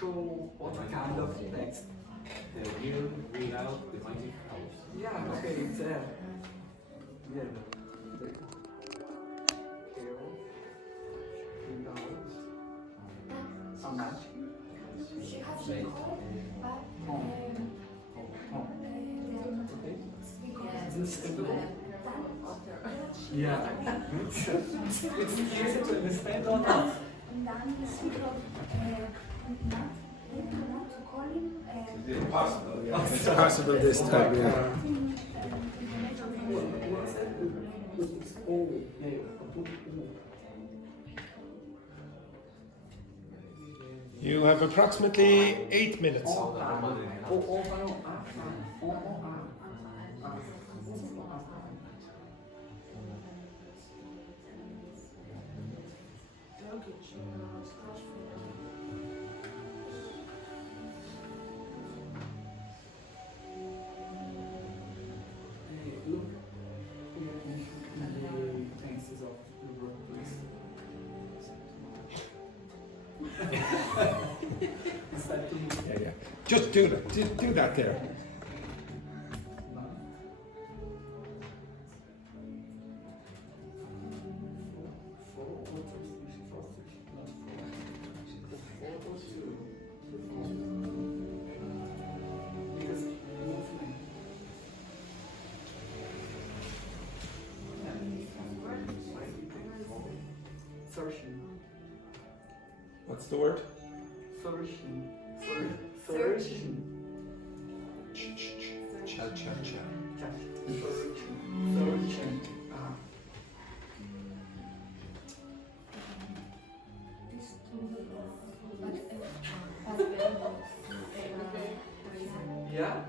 show what kind of text. The year without the magic house. Yeah, okay, it's there. Yeah. Without magic. She has a call, but yeah. It's easy to understand or not? and then the speaker not to call him. Impossible. It's possible this time, yeah. It's O. Yeah, You have approximately 8 minutes. Look, pay attention to the tenses of the verb, please. Is that too much? Yeah. Just do that. Do that there. No. Four or two. Because movement. Searching. What's the word? Searching. Searching. Cha. Searching. Ah. Yeah?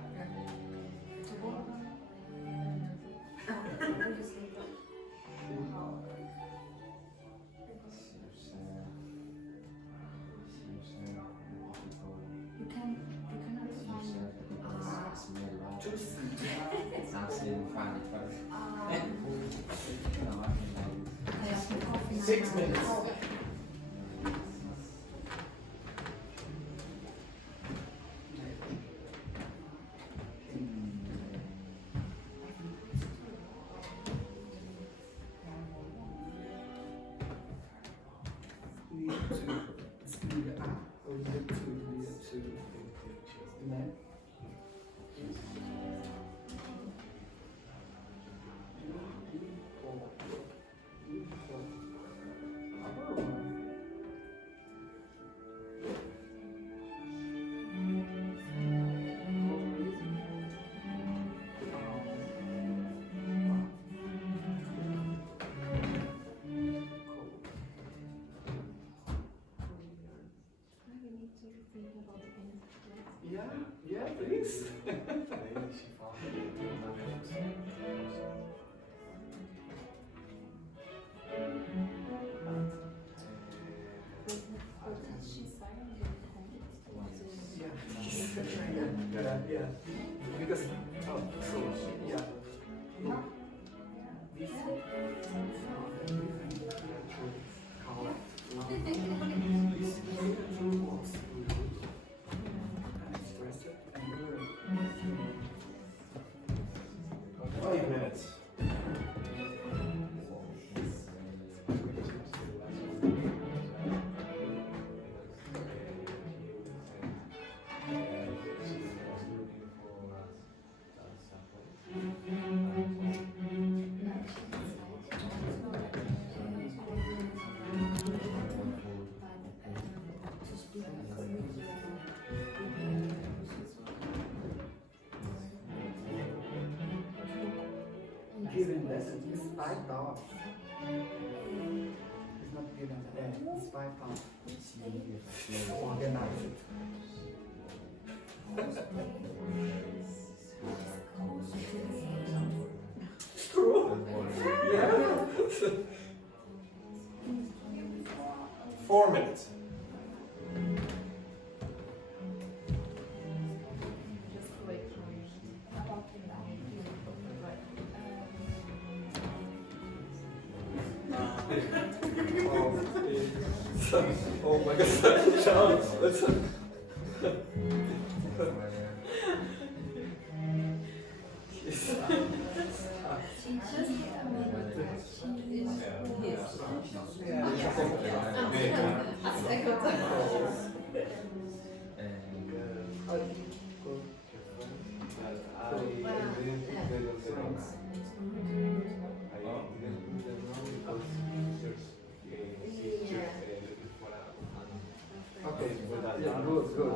Six minutes. Yeah, please. Yeah. Because, so, yeah. This Five minutes. given that despite of. It's not given that despite of. Organize it. It's true. Yeah. 4 minutes. Oh my god, Charles, listen. Okay, yeah, good, good.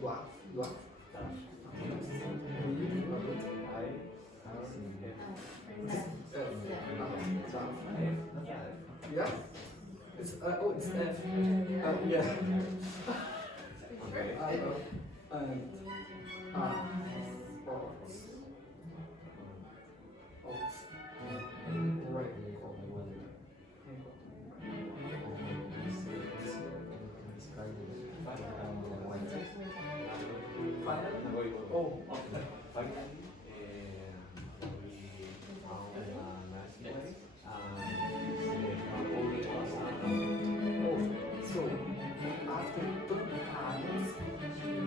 What? Yeah. It's it's F. Yeah. Okay. And ox. Right. Oh, okay. Finally, we found a nice place, only was Oh, so after 2 times,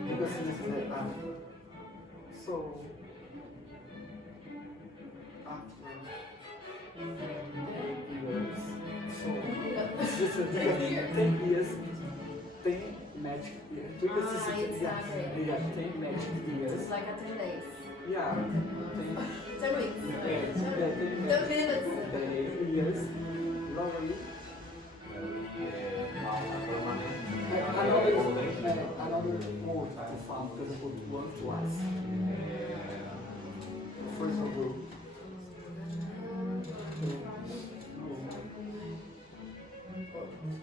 because this is so after 8 years, so this is 10 years, 10 magic years. Because this is exactly. yeah, 10 magic years. It's like a 10 days. Yeah, 10 10 weeks. yeah, 10 10 minutes. years. Lovely. Another word to found because I put one twice. First of all,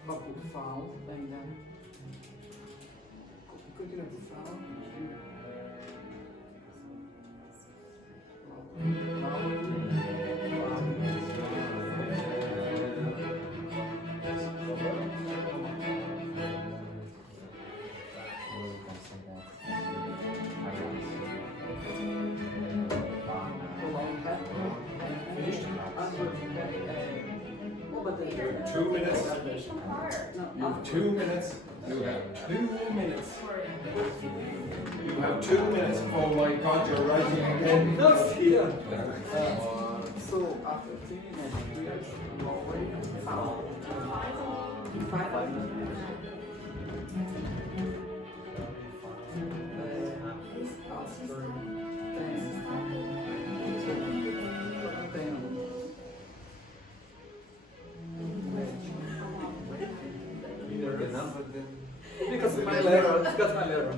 I put found and then continue to found. You have 2 minutes. You have 2 minutes. You have 2 minutes. You have 2 minutes. Oh my God, you're writing again. Not here. So after 10 minutes, we are already found 5 minutes. After 10. either the number then Because my letter, because my letter.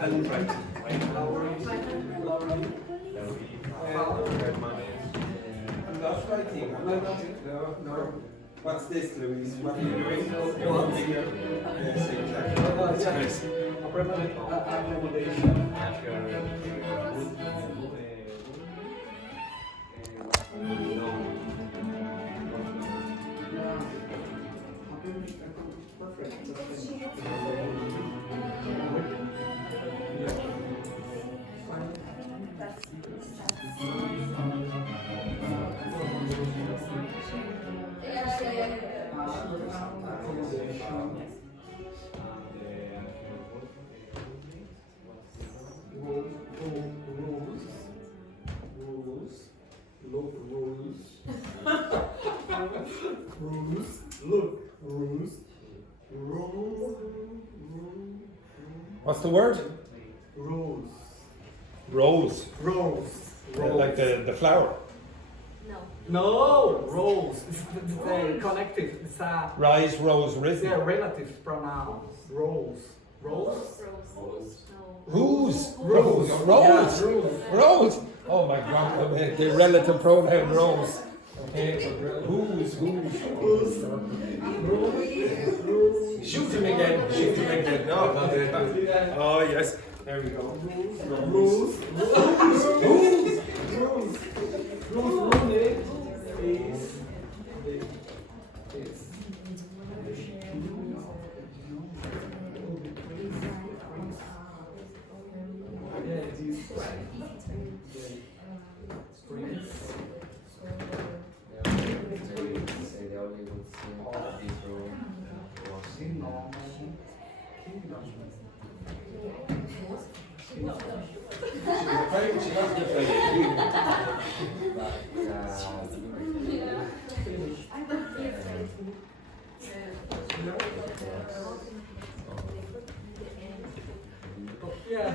Handwriting. Laurie. I'm not writing. I'm not writing. No. What's this, Louise? What are you doing? What? Yes, exactly. That's nice. Accommodation. What's the word? Rose. Rose. Rose. Like the flower. No, rose. It's connective. It's a Rise, rose, risen. relative pronoun. Rose. Rose. Whose? Rose. Rose. Yeah, Rose. Rose. Oh my God, the relative pronoun rose. Okay, whose? Shoot him again. Shoot him again. No. Oh yes. There we go. Rose. Rose. She got to play Yeah.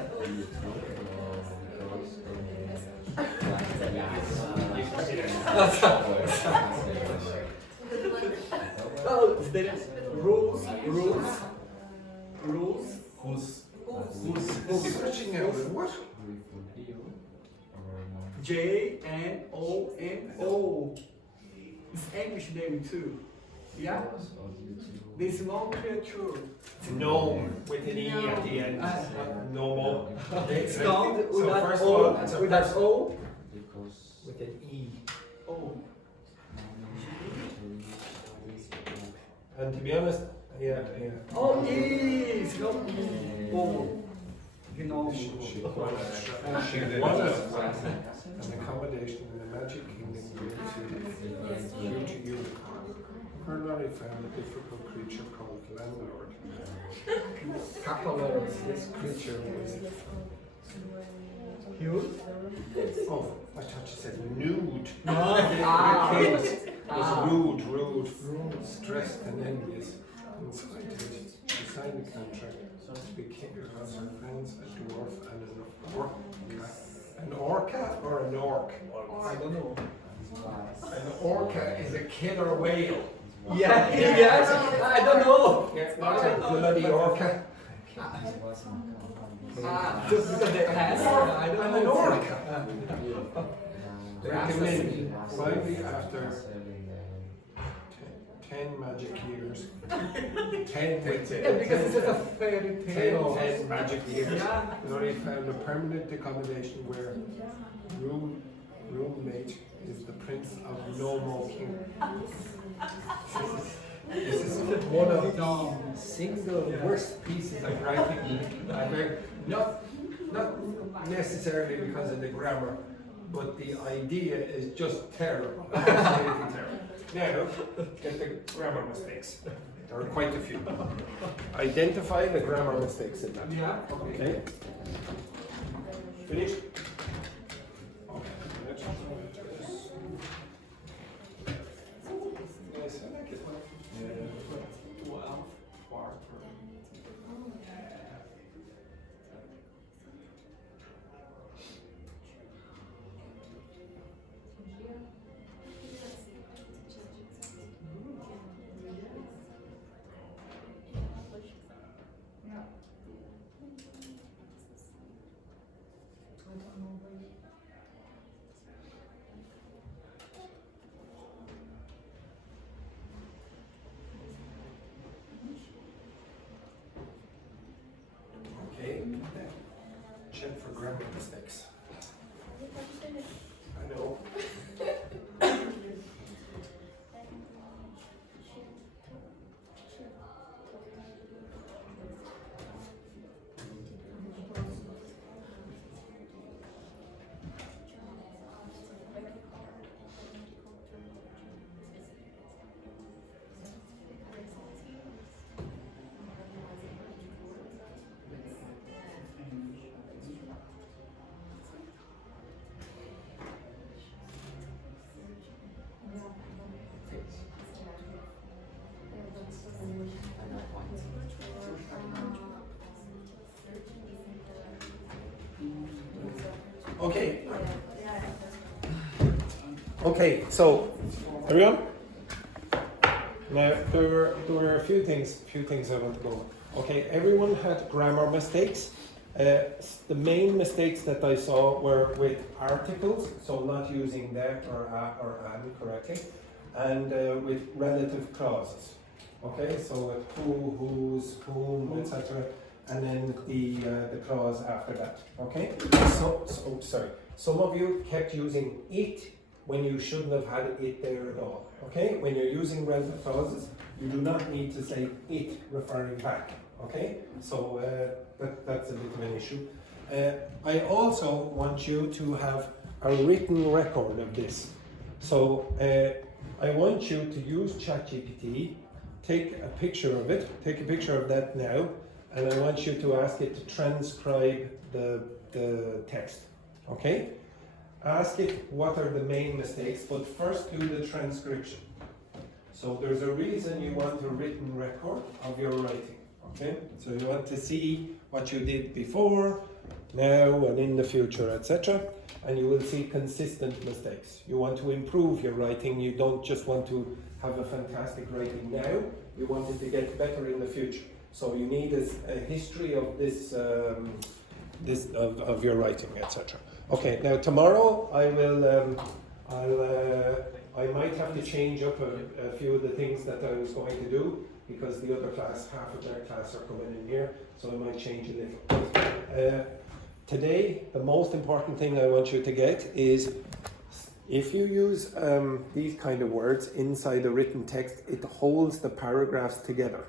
Oh, there is rules. Who's searching out what? Jnomo. It's English name too. Yeah. This small creature. Gnome with an E at the end. No more. It's called So with that first of all, O. it's a With that person O. with an E. O. And to be honest, yeah. Oh, E. It's not E. O. You know. She won an accommodation in the Magic Kingdom due to unicorn. Her lorry found a difficult creature called landlord. Couple of This creature was huge. oh, I thought you said nude. Ah. Was rude, stressed and envious. Inside it, she signed a contract. Became because her friends a dwarf and an orca. An orca or an orc? I don't know. An orca is a killer whale. Yeah, yes. I don't know. Yeah, not a bloody orca. Just because they asked, I don't I'm an know. orca. They come in finally after 10 magic years. 10 with Yeah, because it's just a fairy tale. 10 magic years. Yeah. Lorry found a permanent accommodation where roommate is the prince of no more king. This is one of the single worst pieces of writing I've ever. Not necessarily because of the grammar, but the idea is just terrible. Absolutely terrible. Now, get the grammar mistakes. There are quite a few. Identify the grammar mistakes in that. Yeah. Okay. Finished? Okay. Yes, I like it. Okay. Check for grammar mistakes. I know. Okay. Okay, so everyone. Now there were a few things I want to go on. Okay, everyone had grammar mistakes. The main mistakes that I saw were with articles, so not using that or a or an correctly, and with relative clauses. Okay, so with who, whose, whom, etc. And then the clause after that. Okay. So sorry. Some of you kept using it when you shouldn't have had it there at all. Okay. When you're using relative clauses, you do not need to say it referring back. Okay. So that's a bit of an issue. I also want you to have a written record of this. So I want you to use ChatGPT. Take a picture of it. Take a picture of that now. And I want you to ask it to transcribe the text, okay? Ask it what are the main mistakes, but first do the transcription. So there's a reason you want a written record of your writing, okay? So you want to see what you did before, now and in the future, etc. And you will see consistent mistakes. You want to improve your writing, you don't just want to have a fantastic writing now, you want it to get better in the future. So you need a history of this, of your writing, etc. Okay. Now tomorrow I will, I might have to change up a few of the things that I was going to do because the other class, half of their class are coming in here, so I might change a little. Today, the most important thing I want you to get is if you use these kind of words inside a written text, it holds the paragraphs together.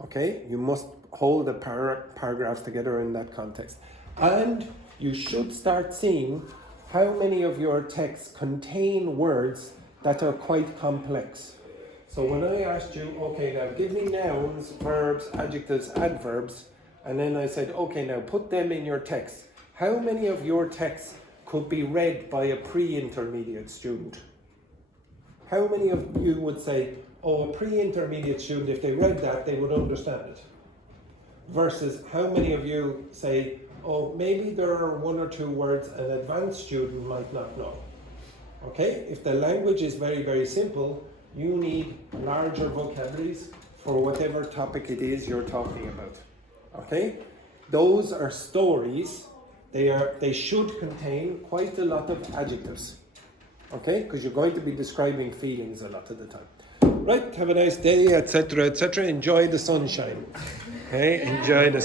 Okay? You must hold the paragraphs together in that context. And you should start seeing how many of your texts contain words that are quite complex. So when I asked you, okay, now give me nouns, verbs, adjectives, adverbs, and then I said, okay, now put them in your text. How many of your texts could be read by a pre-intermediate student? How many of you would say, oh, a pre-intermediate student, if they read that, they would understand it? Versus how many of you say, oh, maybe there are one or two words an advanced student might not know. Okay, if the language is very, very simple, you need larger vocabularies for whatever topic it is you're talking about. Okay, those are stories. They should contain quite a lot of adjectives. Okay, because you're going to be describing feelings a lot of the time. Right, have a nice day, etc., etc. Enjoy the sunshine. Okay, enjoy the